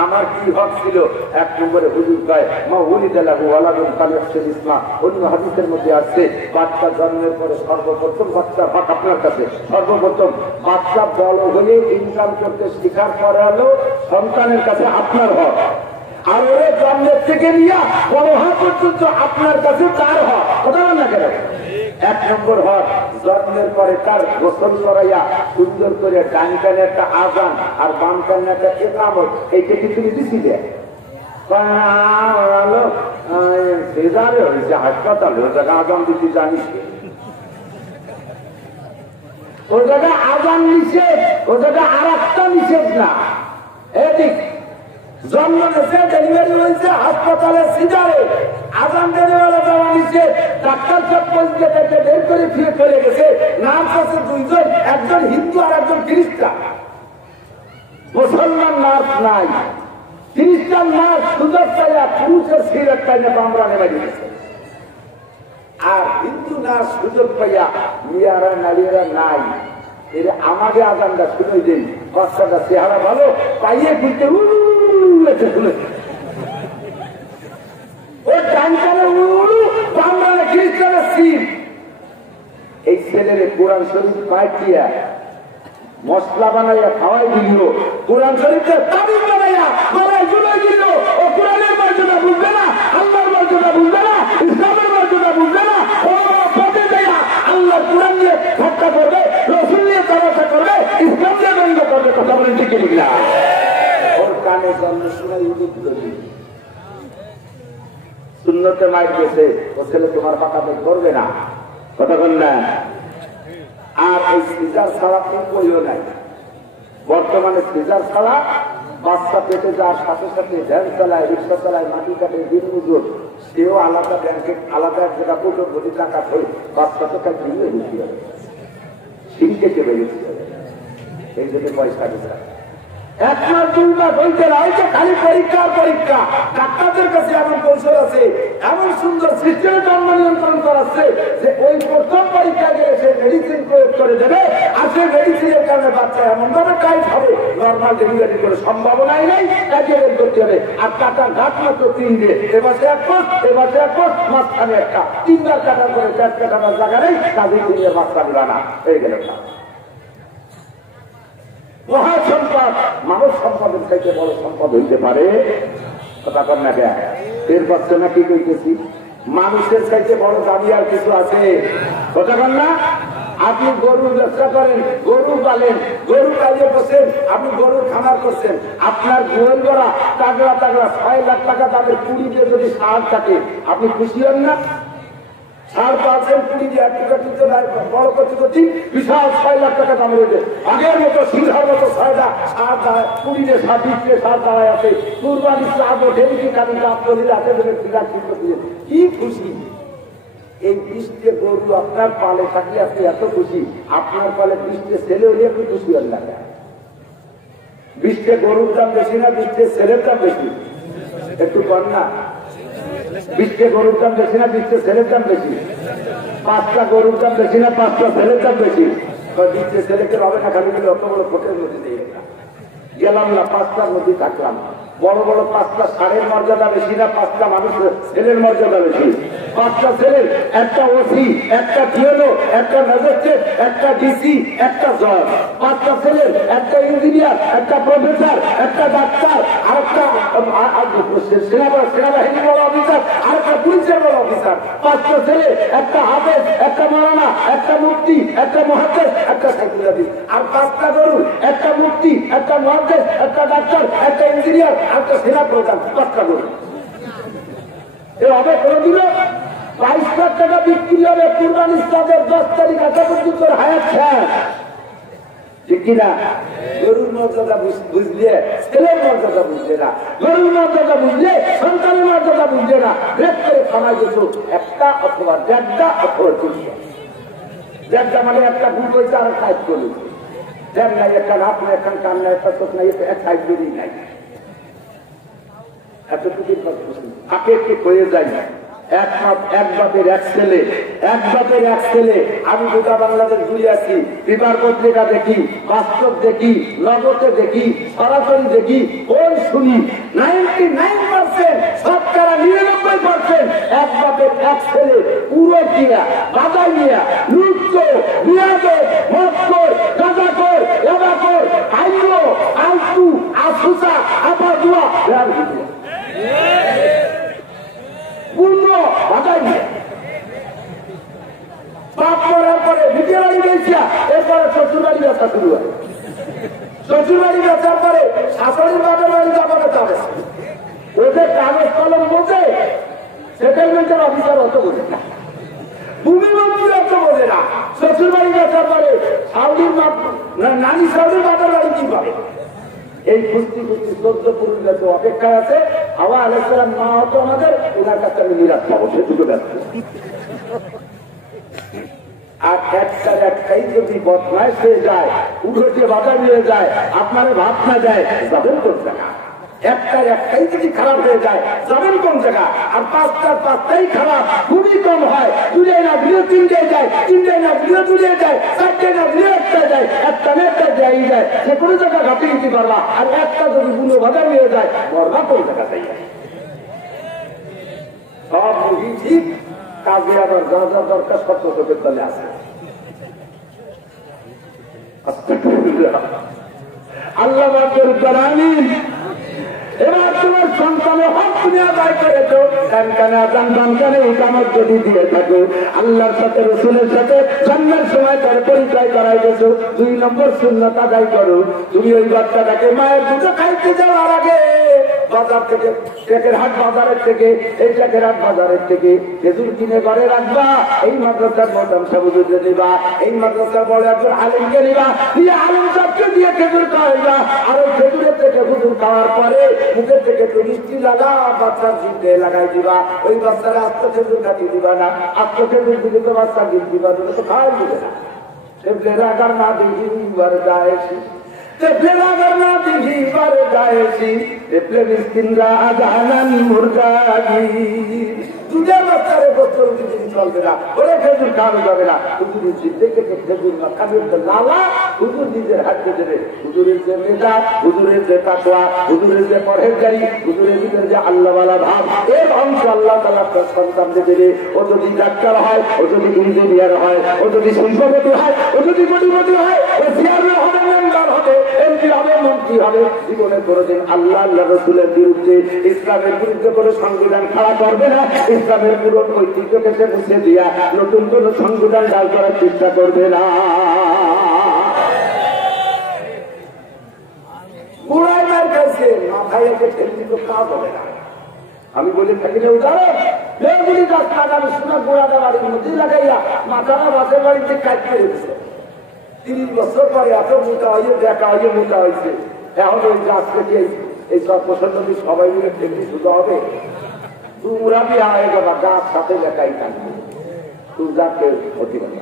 আমার কি হক ছিল? 1 নম্বরে হুজুর গায় মা ওয়ালিদাল্লাহু ওয়ালাদুন কালিয়াসিল ইসলাম, অন্য হাদিসের মধ্যে আছে বাচ্চা জন্মের পরে সর্বপ্রথম বাচ্চার হক আপনার কাছে। সর্বপ্রথম বাচ্চা বড় হয়ে ইনকাম করতে শিকার করে হলো সন্তানের কাছে আপনার হক। আর ওরে জন্মের থেকে নিয়ে বড় হওয়া পর্যন্ত আপনার কাছে তার হক। কথা বল না কেন? 1 নম্বর হক, জন্মের পরে তার গোসল করাইয়া সুন্দর করে ডান কানে একটা আজান আর বাম কানে একটা ইকামত, এইটা কি তুমি দিছিলে? সেজারে হয়েছে হাসপাতালে, ও জায়গায় আজান দিতে জানিস? ও জায়গায় আজান নিষেধ, ও জায়গায় আর একটা নিষেধ না। এদিক জন্ম হয়েছে, ডেলিভারি হয়েছে হাসপাতালে, সিজারে আজান দেওয়ালা দেওয়া নিষেধ। ডাক্তার সব পৌঁছে বের করে ফিরে চলে গেছে। নার্স আছে 2 জন, একজন হিন্দু আর একজন খ্রিস্টান। মুসলমান নার্স নাই, খ্রিস্টান নার্স সুযোগ পাইয়া পুরুষের সিগারেট টাইনে কামড়ানে বাড়ি গেছে। আর হিন্দু নার্স সুযোগ পাইয়া মেয়েরা নারীরা নাই। এর আমাকে আজানটা শুনে দিন, বাচ্চাটা চেহারা ভালো পাইয়ে খুলতে এই ছেলেরে কোরআন শরীফ পাঠিয়া মশলা বানাইয়া খাওয়াই দিল, কোরআন শরীফের তাবিজ বানাইয়া গলায় ঝুলাই দিল। ও কোরআনের মর্যাদা বুঝবে না, আল্লাহর মর্যাদা বুঝবে না, ইসলামের মর্যাদা বুঝবে না। ও পথে যাইয়া আল্লাহ কোরআন নিয়ে ঠাট্টা করবে, রসুল নিয়ে তামাশা করবে, ইসলাম নিয়ে ব্যঙ্গ করবে। কথা বলেন ঠিক কিনা? ওর কানে জন্ম শোনাই উদুত করি সুন্নতে মাইর গেছে, ও ছেলে তোমার পাকা পেট করবে না, কথা বল না। আর এই সিজার ছাড়া উপায়ও নাই। বর্তমানে সিজার ছাড়া বাচ্চা পেটে যাওয়ার সাথে সাথে ভ্যান চালায়, রিক্সা চালায়, মাটি কাটে, দিন মজুর, সেও আলাদা ব্যাংকে আলাদা এক জায়গা ১৫ কোটি টাকা করে বাচ্চা তো তার দিনে বেশি হবে, সিঁড়িতে চেপে বেশি হবে, এই জন্য পয়সা দিতে। 1 মাস 2 মাস হইতে না, হইতে খালি পরীক্ষার পরীক্ষা। ডাক্তারদের কাছে এমন কৌশল আছে, এমন সুন্দর সিস্টেমে জন্ম নিয়ন্ত্রণ করাচ্ছে যে ওই প্রথম পরীক্ষা গেলে সে মেডিসিন প্রয়োগ করে দেবে, আর সেই মেডিসিনের কারণে বাচ্চা এমন ভাবে টাইট হবে নর্মাল ডেলিভারি করে সম্ভাবনাই নেই, ক্যারিয়ার করতে হবে। আর কাটার ঘাট মাত্র 3 দিয়ে, এবারে 1 মাস, এবারে 1 মাস, মাঝখানে একটা 3 বার কাটার করে 4 কাটানোর জায়গা নেই, কাজে 3 এর মাঝটা দিবা না, হয়ে গেল না। মহা সম্পদ মানব সম্পদের চাইতে বড় সম্পদ হইতে পারে, কথা কর না কেন? এর পাচ্ছে না কি কইতেছি? মানুষের চাইতে বড় দাবি আর কিছু আছে, কথা কর না? আপনি গরুর ব্যবসা করেন, গরু পালেন, গরু পালিয়ে বসেন, আপনি গরুর খামার করছেন, আপনার গোয়েল করা তাগড়া তাগড়া 6 লাখ টাকা তাদের 20 দিয়ে যদি সার থাকে, আপনি খুশি হন না? সার পাচ্ছেন 20 দিয়ে, বড় করতে করছি বিশাল 6 লাখ টাকা দাম রয়েছে। আগের মতো সিংহার মতো 6টা সার 20 দিয়ে 20 সার দাঁড়ায় আছে, কুরবানি চাবো ঢেলকি কারণ আপনাদের হাতে ধরে কি খুশি। এই 20টে গরু আপনার পালে থাকলে আপনি এত খুশি, আপনার পালে 20টে ছেলে হলে আপনি খুশি হন না। 20টে গরুর দাম বেশি না 20টে ছেলের দাম বেশি? একটু কর না। 20টে গরুর দাম বেশি না 20টে ছেলের দাম বেশি? 5টা গরুর দাম বেশি না 5টা ছেলের দাম বেশি? 20টে ছেলেকে হবে না, খালি বলে অত বড় ফোটের নদী দিয়ে গেলাম না, 5টা নদী থাকলাম। বড় বড় 5টা ষাঁড়ের মর্যাদা বেশি না 5টা মানুষের ছেলের মর্যাদা বেশি? 5টা ছেলের, একটা ওসি, একটা ডিএনও, একটা ম্যাজিস্ট্রেট, একটা ডিসি, একটা জজ। 5টা ছেলের, একটা ইঞ্জিনিয়ার, একটা প্রফেসর, একটা ডাক্তার, আর একটা সেনাবাহিনী বড় অফিসার, আর একটা পুলিশের বড় অফিসার। 5টা ছেলে, একটা হাফেজ, একটা মাওলানা, একটা মুফতি, একটা মুহাদ্দিস, একটা সাইকুলাদি। আর 5টা গরু, একটা মুফতি, একটা মুহাদ্দিস, একটা ডাক্তার, একটা ইঞ্জিনিয়ার, একটা সেনা প্রধান। 5টা গরু এ হবে কোনদিন 22 লাখ টাকা বিক্রি হবে কুরবানি ইসলামের 10 তারিখ আসা পর্যন্ত হায়াত শেষ, ঠিক কিনা? গরুর মর্যাদা বুঝলে ছেলের মর্যাদা বুঝলে না, গরুর মর্যাদা বুঝলে সন্তানের মর্যাদা বুঝলে না। ব্রেক করে খামাই গেছো 1টা অথবা 1.5টা অথবা 3টা। 1.5টা মানে একটা ভুল হয়েছে আর 1 করল, 1.5 নাই, একটা হাত নাই, একটা কান নাই, একটা চোখ নাই, এক সাইড বেরিয়ে নাই, এতটুকু আগে কি হয়ে যায় না। এক বাপের এক ছেলে, এক বাপের এক ছেলে। আমি গোটা বাংলাদেশ ঘুরে আছি, পেপার পত্রিকা দেখি, বাস্তব দেখি, নগদে দেখি, সরাসরি দেখি, কোন শুনি 99% শতকরা 99% এক বাপের এক ছেলে পুরো দিয়া বাজাইয়া লুচ্চ বিয়াদব মক্কর গাজাকর এবাকর আইলো আলতু আসুসা আপাদুয়া পূর্ণ বাজাই পাপ করার পরে নিজের বাড়ি বেঁচা, এরপরে শ্বশুর বাড়ি ব্যবসা শুরু হয়। শ্বশুর বাড়ি বেচার পরে শাশুড়ির বাপের বাড়ি যাবে যাবে, ওদের কাগজ কলম বোঝে, সেটেলমেন্টের অফিসার অত বোঝে না, ভূমি মন্ত্রী অত বোঝে না। শ্বশুর বাড়ি বেচার পরে নানি সাউদির বাপের বাড়ি কি পাবে? এই কুস্তি 14 পুরুষ যাতে অপেক্ষায় আছে। হাওয়া আলাইহিস সালাম মা হতো আমাদের, ওনার কাছে আমি নিরাশ পাবো, সেটুকু ব্যস্ত। আর একটাই যদি বদমাইশ হয়ে যায়, উঠে বাজার নিয়ে যায়, আপনারা ভাব না যায়, যাবেন কোন জায়গা? একটাই যদি খারাপ হয়ে যায়, যাবেন কোন জায়গা? আর 5টাই খারাপ খুবই কম হয়। 2 না দিলে 3টায় যায়, 3টায় না দিলে 2টায় যায়, 4টায় না দিলে 1টায় যায়, একটা না একটা যাই যায়, সে কোনো জায়গা ঘাটি দিতে পারবা। আর একটা যদি গুলো বাজার নিয়ে যায়, বরবা কোন জায়গা যাই সব বুঝি ঠিক, কাজে আবার যা যা দরকার সব চোখের তলে আছে। আল্লাহ আমিন। এবার তোমার সন্তানের হক তুমি আদায় করেছো, কানে আজান কানে ইকামত যদি দিয়ে থাকো, আল্লাহর সাথে রসুলের সাথে জন্মের সময় তার পরিচয় করাই গেছো, 2 নম্বর সুন্নাত আদায় করো। তুমি ওই বাচ্চাটাকে মায়ের দুধ খাইতে যাওয়ার আগে বাজার থেকে, টেকেরহাট বাজারের থেকে, এই টেকেরহাট বাজারের থেকে খেজুর কিনে ঘরে রাখবা। এই মাদ্রাসার মোহতারাম সাহেব হুজুরকে দিবা, এই মাদ্রাসার বড় একজন আলেমকে নিবা, দিয়ে আলেম সাহেবকে দিয়ে খেজুর খাওয়াইবা। আর ওই খেজুরের থেকে হুজুর খাওয়ার পরে মুখের থেকে একটু মিষ্টি লাগা বাচ্চার জিভে লাগাই দিবা। ওই বাচ্চারা আস্ত খেজুর কাটি দিবা না, আস্ত খেজুর দিলে তো বাচ্চা গিফট দিবা, দিলে তো খাওয়াই দিবে না। अगर ना दिखी बर जाएगी, अगर ना दिखी बर जाएगी, मिस्किन राजानन मुर्गागी तुझे बच्चारे बच्चों की दिन चलবে না, ওরে খেজুর খাওয়ানো যাবে না। হুজুরের জিদ্দে থেকে খেজুর না খাবে লালা, হুজুর নিজের হাতে দেবে। হুজুরের যে মেধা, হুজুরের যে তাকওয়া, হুজুরের যে পরহেজগারি, হুজুরের ভিতরে যে আল্লাহওয়ালা ভাব, এর অংশ আল্লাহ তাআলা তার সন্তানকে দেবে। ও যদি ডাক্তার হয়, ও যদি ইঞ্জিনিয়ার হয়, ও যদি শিল্পপতি হয়, ও যদি কোটিপতি হয়, ও চেয়ারম্যান হবে, মেম্বার হবে, এমপি হবে, মন্ত্রী হবে, জীবনে কোনোদিন আল্লাহ আল্লাহ রসুলের বিরুদ্ধে, ইসলামের বিরুদ্ধে কোনো সংবিধান খাড়া করবে না। ইসলামের পুরো ঐতিহ্যকে সে মুছে দিয়া নতুন কোন সংবিধান দাঁড় করার চেষ্টা করবে না। বুড়াই মার খাইছে, মাথায় এসে ঠেলতে তো খাওয়া হবে না। আমি বলে থাকি না উদাহরণ, বেগুলি গাছ লাগানো শোনা গোড়াটা বাড়ির মধ্যে লাগাইয়া মাথাটা বাসের বাড়িতে কাটতে রেখেছে। 30 বছর পরে এত মোটা হয়ে দেখা হয়ে মোটা হয়েছে। এখন ওই গাছ থেকে এই সর্বসন্নতি সবাই মিলে ঠেলতে শুধু হবে। তোমরা বি আয় বাবা, গাছ সাথে লেখাই থাকবে, তুই যাকে অতিবাদ,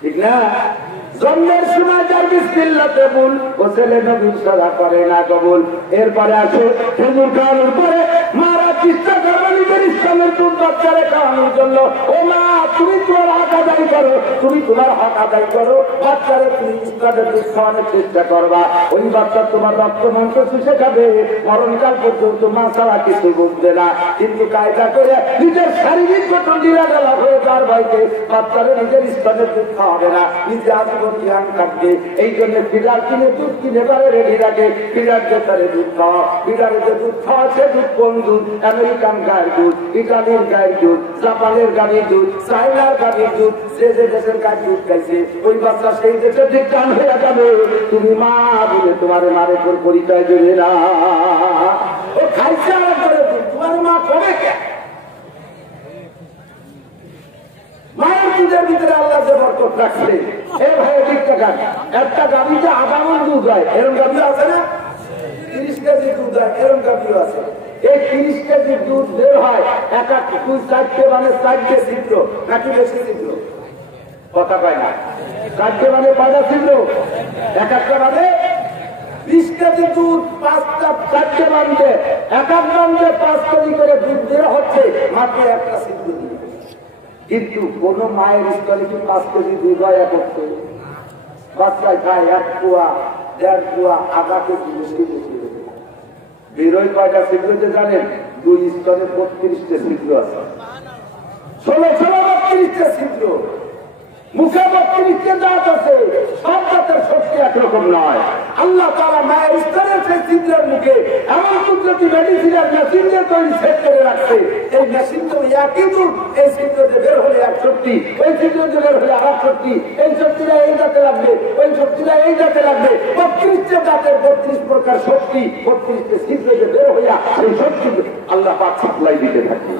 ঠিক না? জন্মের সময় যার বিসমিল্লাতে বল, ও ছেলে নবীর সাদা করে না কবুল। এরপরে আসে খেজুর খাওয়ানোর পরে মারা চেষ্টা করবে নিজের ইসলামের দুধ বাচ্চারে খাওয়ানোর জন্য। ও মা, তুমি তোমার হক আদায় করো, তুমি তোমার হক আদায় করো, বাচ্চারে তুমি ইসলামের দুধ খাওয়ানোর চেষ্টা করবা। ওই বাচ্চা তোমার রক্ত মাংস চুষে খাবে, মরণকাল পর্যন্ত মা ছাড়া কিছু বুঝবে না। কিন্তু কায়দা করে নিজের শারীরিক গঠন নিরাগালা হয়ে যাওয়ার ভয়তে বাচ্চারে নিজের ইসলামের দুধ খাওয়াবে না, নিজে আজীবন জ্ঞান থাকবে। এই জন্য ফিডার কিনে দুধ কিনে পারে রেডি রাখে, ফিডার যেতারে দুধ খাওয়া, ফিডারে যে দুধ খাওয়া সে দুধ কোন দুধ? আমেরিকান গায়ের দুধ, ইটালির গায়ের দুধ, জাপানের গাড়ির দুধ, চাইনার গাড়ির দুধ। যে যে দেশের গায়ের দুধ খাইছে ওই বাচ্চা সেই দেশের দিক টান হয়ে যাবে। তুমি মা বলে তোমার মারে পরিচয় দেবে না। ও খাইছে আমার করে দুধ, তোমার মা কবে কে? মায়ের দুধের ভিতরে আল্লাহ যে বরকত রাখছে। এ ভাই একটা গাভীতে আদামন দুধ হয়, এরকম গাভী আছে না? 30 কেজি দুধ হয়, এরকম গাভীও আছে। এই 30 কেজি দুধ বের হয় এক এক 4টে মানে 4টে ছিদ্র, নাকি বেশি ছিদ্র? কথা পায় না। 4টে মানে 5টা ছিদ্র, এক একটা মানে 20 কেজি দুধ 5টা 4টে বান্ধে, এক এক বান্ধে 5 কেজি করে দুধ বের হচ্ছে মাত্র একটা ছিদ্র দিয়ে। কিন্তু কোন মায়ের স্তরে কি 5 কেজি দুধ হয় করতে? বাচ্চায় খায় 1 পোয়া 1.5 পোয়া আধা কেজি বেশি বেশি বেরোয়। কয়টা ছিদ্রতে জানেন? 2 স্তরে 32টা ছিদ্র আছে, 16-32টা ছিদ্র, মুখে 32টা দাঁত আছে। সব দাঁতের শক্তি একরকম নয়। আল্লাহ তাআলা মায়ের স্তরের সেই ছিদ্রের মুখে এমন কুদরতি মেডিসিনের মেশিন দিয়ে তৈরি সেট করে রাখছে। এই মেশিন তো একই দুধ, এই ছিদ্রতে বের হলে 1 শক্তি, ওই ছিদ্রতে বের হলে 8 শক্তি, এই শক্তিটা এই দাঁতে লাগবে, ওই শক্তিটা এই দাঁতে লাগবে। 32টা দাঁতের 32 প্রকার শক্তি 32টা ছিদ্রতে বের হইয়া সেই শক্তি আল্লাহ পাক সাপ্লাই দিতে থাকে।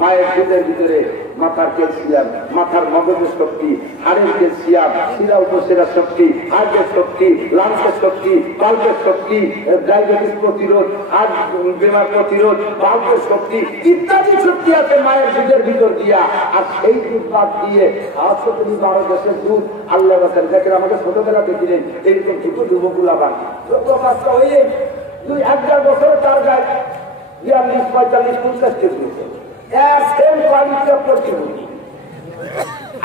মায়ের দুধের ভিতরে মাথার ক্যালসিয়াম, মাথার মগজের শক্তি, হাড়ের ক্যালসিয়াম, শিরা উপশিরার শক্তি, হার্টের শক্তি, লাংসের শক্তি, বাল্বের শক্তি, ডায়াবেটিস প্রতিরোধ, হার্ট বিমার প্রতিরোধ, বাল্বের শক্তি ইত্যাদি শক্তি আছে মায়ের দুধের ভিতর দিয়া। আর সেই দুধ বাদ দিয়ে আজকে তুমি 12 দেশের দুধ আল্লাহ বাচ্চার দেখেন। আমাকে ছোটবেলা দেখিলেন এইরকম ছোট যুবকুলা বান ছোট বাচ্চা হয়ে 2-1.5 বছরে তার গায়ে 42-45-50 কেজি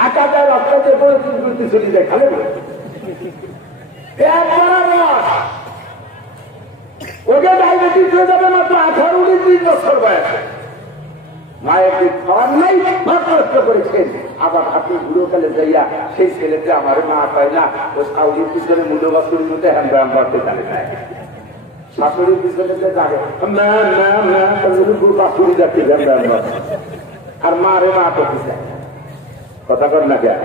আকাশের রাস্তাতে করে তুলতে চলে যায় খালে ওকে ডায়াবেটিস হয়ে যাবে মাত্র 18-19 বছর বয়সে। মায়ের দিক খাওয়ার নাই, ভাত নষ্ট করেছেন। আবার আপনি বুড়োকালে যাইয়া সেই ছেলেতে আমার মা পায় না, ও সাউরির পিছনে মূল্যবাসুর মধ্যে হ্যান্ডাম করতে চালে যায়, শাশুড়ির পিছনে যাবে বাসুরি যাচ্ছে আর মা রে মা করতে চায়। কথা কর না কেন?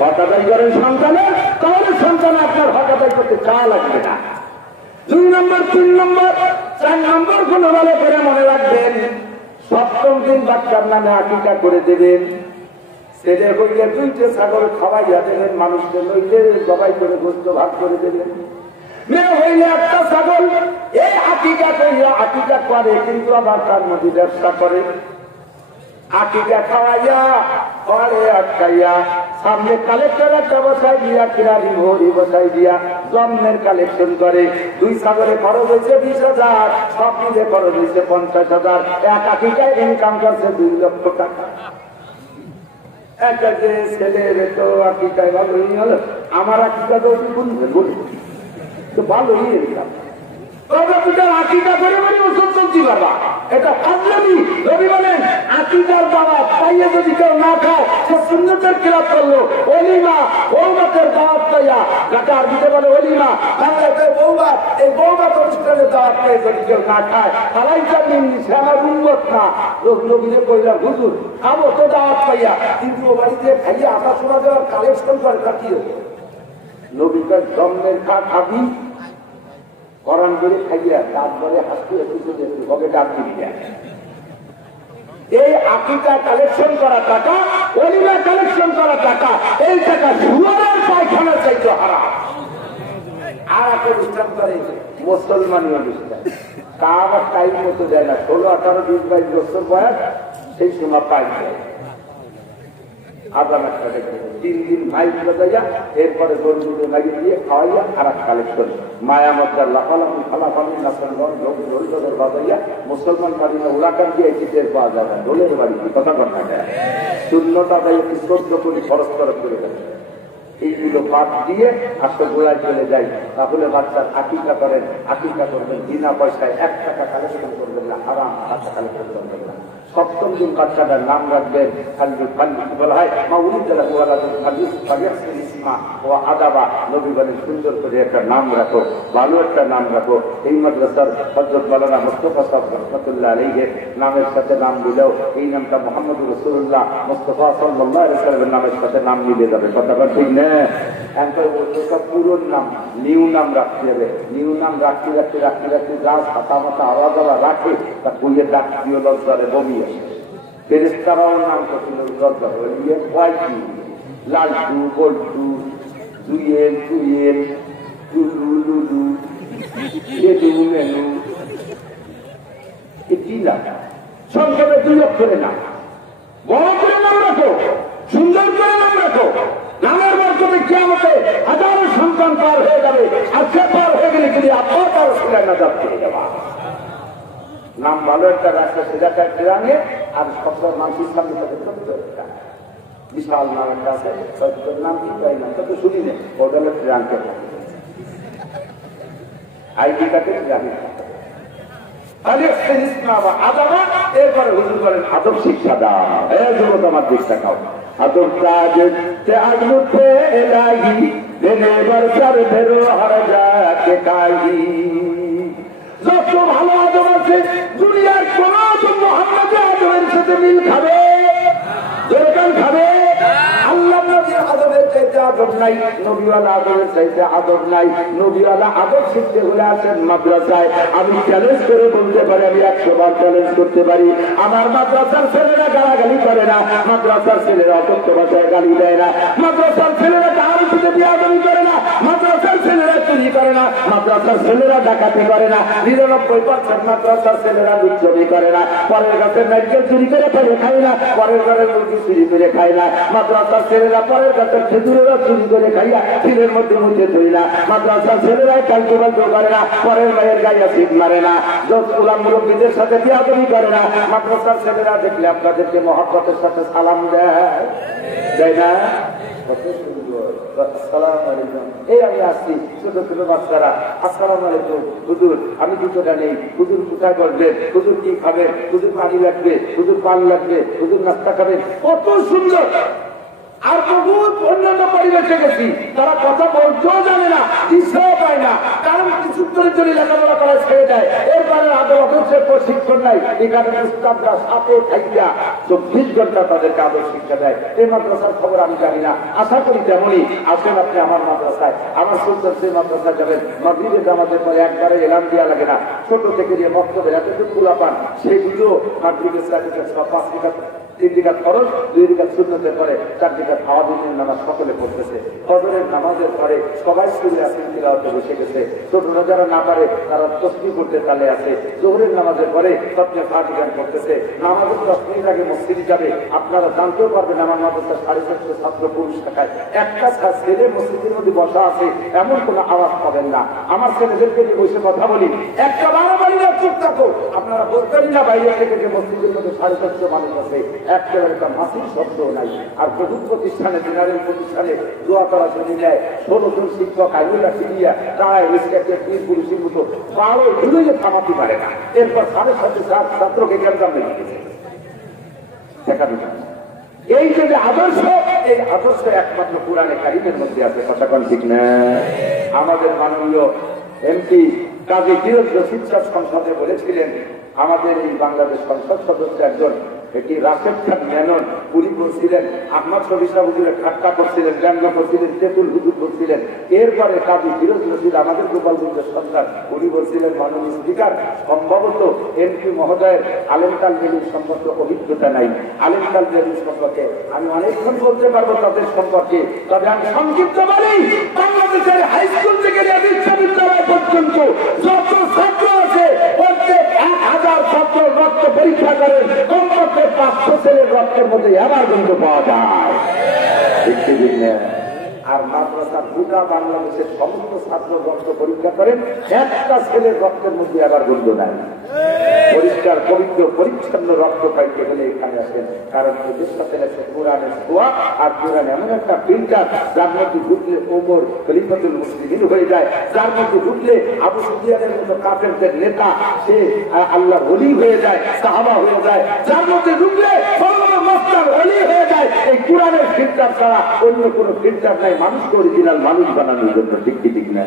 হক আদায় করেন সন্তানের, তাহলে সন্তান আপনার হক আদায় করতে চা লাগবে না। 2 নম্বর, 3 নম্বর, 4 নম্বর গুলো ভালো করে মনে রাখবেন। 7ম দিন বাচ্চার নামে আকিকা করে দেবেন। ছেলে হইলে 2টে ছাগল খাওয়াইয়া দেবেন, মানুষকে লইলে জবাই করে গোস্ত ভাগ করে দেবেন। মেয়ে হইলে 1টা ছাগল। এই আকিকা কইয়া আকিকা করে, কিন্তু আবার তার মধ্যে ব্যবসা করে। আকিকা খাওয়াইয়া ঘরে আটকাইয়া সামনে কালেক্টর একটা বসাই দিয়া, কিরানি ভরি বসাই দিয়া জন্মের কালেকশন করে। 2 ছাগলে খরচ হয়েছে 20,000, সব মিলে খরচ হয়েছে 50,000। এক আকিকায় ইনকাম করছে 2 লক্ষ টাকা। একটা যে ছেলের তো আকিকায় ভালোই হলো, আমার আকিকা তো বলি তো ভালোই ইনকাম। আকিকা করে বলি ওষুধ চলছি বাবা, এটা ফাজলামি। রবি বলেন আকিকার বাবা পাইয়ে যদি কেউ না খায়, সে সুন্নতের খেলাপ করলো। অলিমা বৌমাতের দাওয়াত পাইয়া, ঢাকা আরবিতে বলে অলিমা, বাংলাতে বৌমাত। এই বৌমাত অনুষ্ঠানের দাওয়াত পেয়ে যদি কেউ না খায়, তারাই জানেন সে আমার উন্মত না। নবীরে কইলাম হুজুর খাবো তো দাওয়াত পাইয়া, কিন্তু ও বাড়িতে খাইয়া আটা শোনা দেওয়ার কালেকশন করে থাকি। নবীকার জন্মের খাবি করান করে খাইয়া, তারপরে হাসতে হবে ডাক দিবি। এই আকিকা কালেকশন করা টাকা, অলিমা কালেকশন করা টাকা, এই টাকা সুয়ারের পায়খানা চাইতে হারাম। আর একটা অনুষ্ঠান করে মুসলমানি অনুষ্ঠান, তা আবার টাইম মতো দেয় না। 16, 18, 20, 22 বছর বয়স, সেই সময় পাই যায়। আদান 3 দিন মাইক বাজাইয়া, এরপরে গরুগুলো লাগিয়ে দিয়ে খাওয়াইয়া আর এক কালেকশন। মায়া মজ্জার লাফালাফি ফালাফালি নাচনগঞ্জ ঢোল বাজাইয়া মুসলমান বাড়ি না উড়াকান দিয়ে চিটের পাওয়া যাবে ঢোলের বাড়ি কথা কথা শূন্যতা দেয় 14 কোটি খরচ করে দেয়। এইগুলো বাদ দিয়ে আসলে গোড়ায় চলে যায়। তাহলে বাচ্চার আকিকা করেন, আকিকা করবেন বিনা পয়সায়, 1 টাকা কালেকশন করবেন না, হারাম টাকা কালেকশন করবেন না। 7ম দিন বাচ্চাটার নাম রাখবেন বলা হয় আদাবা। নবী বলেন সুন্দর করে একটা নাম রাখো, ভালো একটা নাম রাখো। এই মাদ্রাসার হযরত মাওলানা মুস্তাফা সাহেব রাহমাতুল্লাহ আলাইহি নামের সাথে নাম দিলেও এই নামটা মুহাম্মদ রাসূলুল্লাহ মুস্তাফা সাল্লাল্লাহু আলাইহি ওয়াসাল্লামের নামের সাথে নাম মিলে যাবে। কথা ঠিক না? পুরোর নাম নিউ নাম রাখতে হবে। নিউ নাম রাখতে রাখতে রাখতে রাখতে যা ছাতা মাথা আওয়াজ রাখে, তা কইয়ে ডাকতীয় লজ্জারে বমি আসে। ফেরেশতারাও নাম করছিল লজ্জা হয়ে হোয়াইটি, লালটু, বল্টু, জুয়েল, জুয়েল, লুলু, লুলু, লেডু, মেনু। কি নাম? সংক্ষেপে 2 অক্ষরে নাম। বড় করে নাম রাখো, সুন্দর করে নাম রাখো। নামের মাধ্যমে কিয়ামতে হাজারো সন্তান পার হয়ে যাবে। আর সে পার হয়ে গেলে যদি আপনার কারো শুনে না যাচ্ছে যাবা। নাম ভালো একটা রাস্তা সেটাকে ট্রেনে আর সব মানুষ ইসলামের সাথে বিশাল নাম একটা আছে, নাম কি তাই না তো শুনি নেই। ওদের ট্রেনকে আইডি কার্ডে জানি এরপরে হুজুর করেন আদব শিক্ষা দাও। যুবক আমার দিকটা খাও। আদব কাজ আগলুতে লাগি দেনে বরসার ধেরো হর যাকে কাহি। যত ভালো আদব আছে দুনিয়ার কোন আদব মুহাম্মদের আদবের সাথে মিল খাবে, দরকার খাবে। আল্লাহ নবীর আদবের চাইতে আদব নাই, নবীওয়ালা আদবের চাইতে আদব নাই। নবীওয়ালা আদব শিখতে হলে আসেন মাদ্রাসায়। আমি চ্যালেঞ্জ করে বলতে পারি, আমি 100 বার চ্যালেঞ্জ করতে পারি, আমার মাদ্রাসার ছেলেরা গালাগালি করে না, মাদ্রাসার ছেলেরা অকথ্য ভাষায় গালি দেয় না, মাদ্রাসার ছেলেরা তাহারুতে বিয়াদবি করে না, মাদ্রাসার ছেলেরা চুরি করে না, মাদ্রাসার ছেলেরা ডাকাতি করে না, 99% মাদ্রাসার ছেলেরা লুচ্চমি করে না, পরের গাছের নারকেল চুরি করে ফেলে খায় না, পরের ঘরের মুরগি চুরি করে খায় না, মাদ্রাসার ছেলেরা পরের গাছের খেজুরেরা চুরি করে খাইয়া ছেলের মধ্যে মুখে ধরি না, মাদ্রাসার ছেলেরা কালকে বালকে করে না, পরের মায়ের গাইয়া ঠিক মারে না, গোলাম মুরব্বীদের সাথে বিয়াদবি করে না। মাদ্রাসার ছেলেরা দেখলে আপনাদেরকে মহব্বতের সাথে সালাম দেয় না? এই আমি আসছি ছোট ছোট বাচ্চারা, আসসালামু আলাইকুম হুজুর, আমি জুতোটা নেই, হুজুর কোথায় করবেন, হুজুর কি খাবেন, হুজুর পানি লাগবে, হুজুর পান লাগবে, হুজুর নাস্তা খাবেন। কত সুন্দর আর বহুত অন্যান্য পরিবেশে গেছি, তারা কথা বলতেও জানে না, দিশেও পায় না, কারণ কিছু করে চলে লেখাপড়া করে ছেড়ে দেয়। এরপরে আদর্শের প্রশিক্ষণ নাই, এখানে উস্তাদরা সাথে থাইয়া 24 ঘন্টা তাদেরকে আদর্শ শিক্ষা দেয়। এই মাদ্রাসার খবর আমি জানি না, আশা করি তেমনই। আসেন আপনি আমার মাদ্রাসায়, আমার সুলতান সেই মাদ্রাসায় যাবেন, মাগরিবের নামাজের পরে একবারে এলান দেওয়া লাগে না, ছোট থেকে নিয়ে বক্তব্যের এতটুকু খোলা পান, সেগুলো মাগরিবের 5 রিকাত 3 রিকাত ফরজ, 2 রিকাত সুন্নতের পরে 4 রিকাত আওয়াজের নামাজ সকলে পড়তেছে। ফজরের নামাজের পরে সবাই সূরা ইয়াসিন তিলাওয়াতে বসে গেছে, ছোটরা যারা না পারে তারা তাসবিহ করতে তালে আছে। যোহরের নামাজের পরে সবচেয়ে ফাতিহা করতেছে। নামাজের 10 মিনিট আগে মসজিদে যাবে, আপনারা জানতেও পারবেন আমার মাদ্রাসার 450 ছাত্র পুরুষ থাকায় একটা ছেলে মসজিদের মধ্যে বসা আছে, এমন কোন আওয়াজ পাবেন না। আমার ছেলেদেরকে নিয়ে বসে কথা বলি, একটা বাড়াবাড়ি না, চুপ থাকো। আপনারা বলতেন না বাইরে থেকে যে মসজিদের মধ্যে 450 মানুষ আছে, একেবারে একটা মাসিক শব্দ নাই। আর বহু প্রতিষ্ঠানে, জেনারেল প্রতিষ্ঠানে দোয়া করা শুনি নেয় 16 জন শিক্ষক আইনুল্লাহ সিরিয়া, তারা রেসপেক্টের পীর পুরুষের মতো 12 জুড়ে থামাতে পারে না। এরপর 7.5 ছাত্রকে কেন্দ্র মেরে দিয়েছে। দেখা দিল এই যে আদর্শ, এই আদর্শ একমাত্র কোরআনে কারিমের মধ্যে আছে। কথা কোন ঠিক না? আমাদের মাননীয় এমপি কাজী ফিরোজ রশিদ সাহেব সংসদে বলেছিলেন, আমাদের এই বাংলাদেশ সংসদ সদস্য একজন এটি রাশেদ খান মেনন, উনি বলছিলেন আহমদ শফি সাহেব হুজুরের ঠাট্টা করছিলেন, ব্যঙ্গ করছিলেন, তেতুল হুজুর করছিলেন। এরপরে কাজী ফিরোজ রশিদ আমাদের গোপালগঞ্জের সন্তান, উনি বলছিলেন মাননীয় স্পিকার, সম্ভবত এমপি মহোদয়ের আলেমকাল ভ্যালির সম্পর্কে অভিজ্ঞতা নাই। আলেমকাল ভ্যালির সম্পর্কে আমি অনেকক্ষণ বলতে পারবো তাদের সম্পর্কে, তবে আমি সংক্ষিপ্ত বলি, বাংলাদেশের হাই স্কুল থেকে বিশ্ববিদ্যালয় পর্যন্ত যত ছাত্র আছে প্রত্যেক 1000 ছাত্র রক্ত পরীক্ষা করেন, কমপক্ষে 500 ছেলের রক্তের মধ্যে এবার কিন্তু পাওয়া যায়। আর মাদ্রাসার গোটা বাংলাদেশের সমস্ত ছাত্র রক্ত পরীক্ষা করেন, একটা ছেলের রক্তের মধ্যে আবার গন্ধ নাই। পরিষ্কার পবিত্র পরিচ্ছন্ন রক্ত পাইতে গেলে এখানে আসেন, কারণ এদের সাথে আছে কোরআনের ছোঁয়া। আর কোরআন এমন একটা ফিল্টার, যার মধ্যে ঢুকলে ওমর খলিফাতুল মুসলিমিন হয়ে যায়, যার মধ্যে ঢুকলে আবু সুফিয়ানের মতো কাফেরদের নেতা সে আল্লাহর ওলি হয়ে যায়, সাহাবা হয়ে যায়, যার মধ্যে ঢুকলে মস্তার ওলি হয়ে যায়। এই কোরআনের ফিল্টার ছাড়া অন্য কোন ফিল্টার নাই মানুষকে অরিজিনাল মানুষ বানানোর জন্য। ঠিক কি ঠিক না?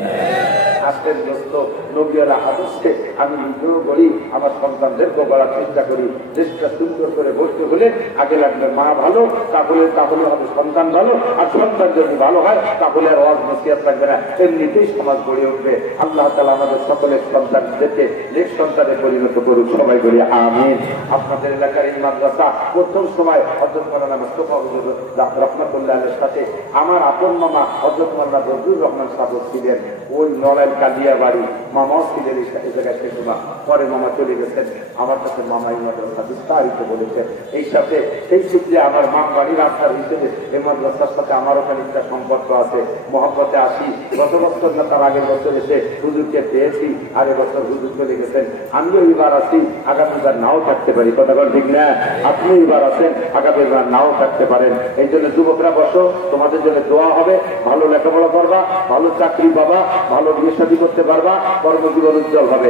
আসলেন দোস্ত, নবীরা আদর্শে আমি নিজেও বলি, আমার সন্তানদেরকে বলার চেষ্টা করি, দেশটা সুন্দর করে বসতে হলে আগে লাগবে মা ভালো, তাহলে হবে সন্তান ভালো, আর সন্তান যদি ভালো হয় তাহলে আর ওয়াজ নসিহত লাগবে না, এমনিতেই সমাজ গড়ে উঠবে। আল্লাহ তাআলা আমাদের সকলের সন্তানদেরকে নেক সন্তানে পরিণত করুক, সবাই বলি আমিন। আপনাদের এলাকার এই মাদ্রাসা প্রথম সময় হযরত মাওলানা মুস্তাফা হুজুর রাহমাতুল্লাহ আলাইহির সাথে আমার আপন মামা হযরত মাওলানা বদরুর রহমান সাহেব ছিলেন। ওই নড়াইল কালিয়া বাড়ি মামাও ছিলেন এই জায়গায়, সে সময় পরে মামা চলে গেছেন। আমার কাছে মামা এই মাদ্রাসা বিস্তারিত বলেছেন। এই সাথে সেই সূত্রে আমার মা বাড়ির আস্থার হিসেবে এই মাদ্রাসার সাথে আমারও খানিকটা সম্পর্ক আছে। মহব্বতে আসি, গত বছর না তার আগের বছর এসে হুজুরকে পেয়েছি, আর এবছর হুজুর চলে গেছেন। আমিও এবার আসি, আগামীবার নাও থাকতে পারি। কথা বল ঠিক না? আপনি এবার আসেন, আগামীবার নাও থাকতে পারেন। এই জন্য যুবকরা বসো, তোমাদের জন্য দোয়া হবে, ভালো লেখাপড়া করবা, ভালো চাকরি পাবা, ভালো বিয়ে শাদী করতে পারবা, কর্মজীবন উজ্জ্বল হবে।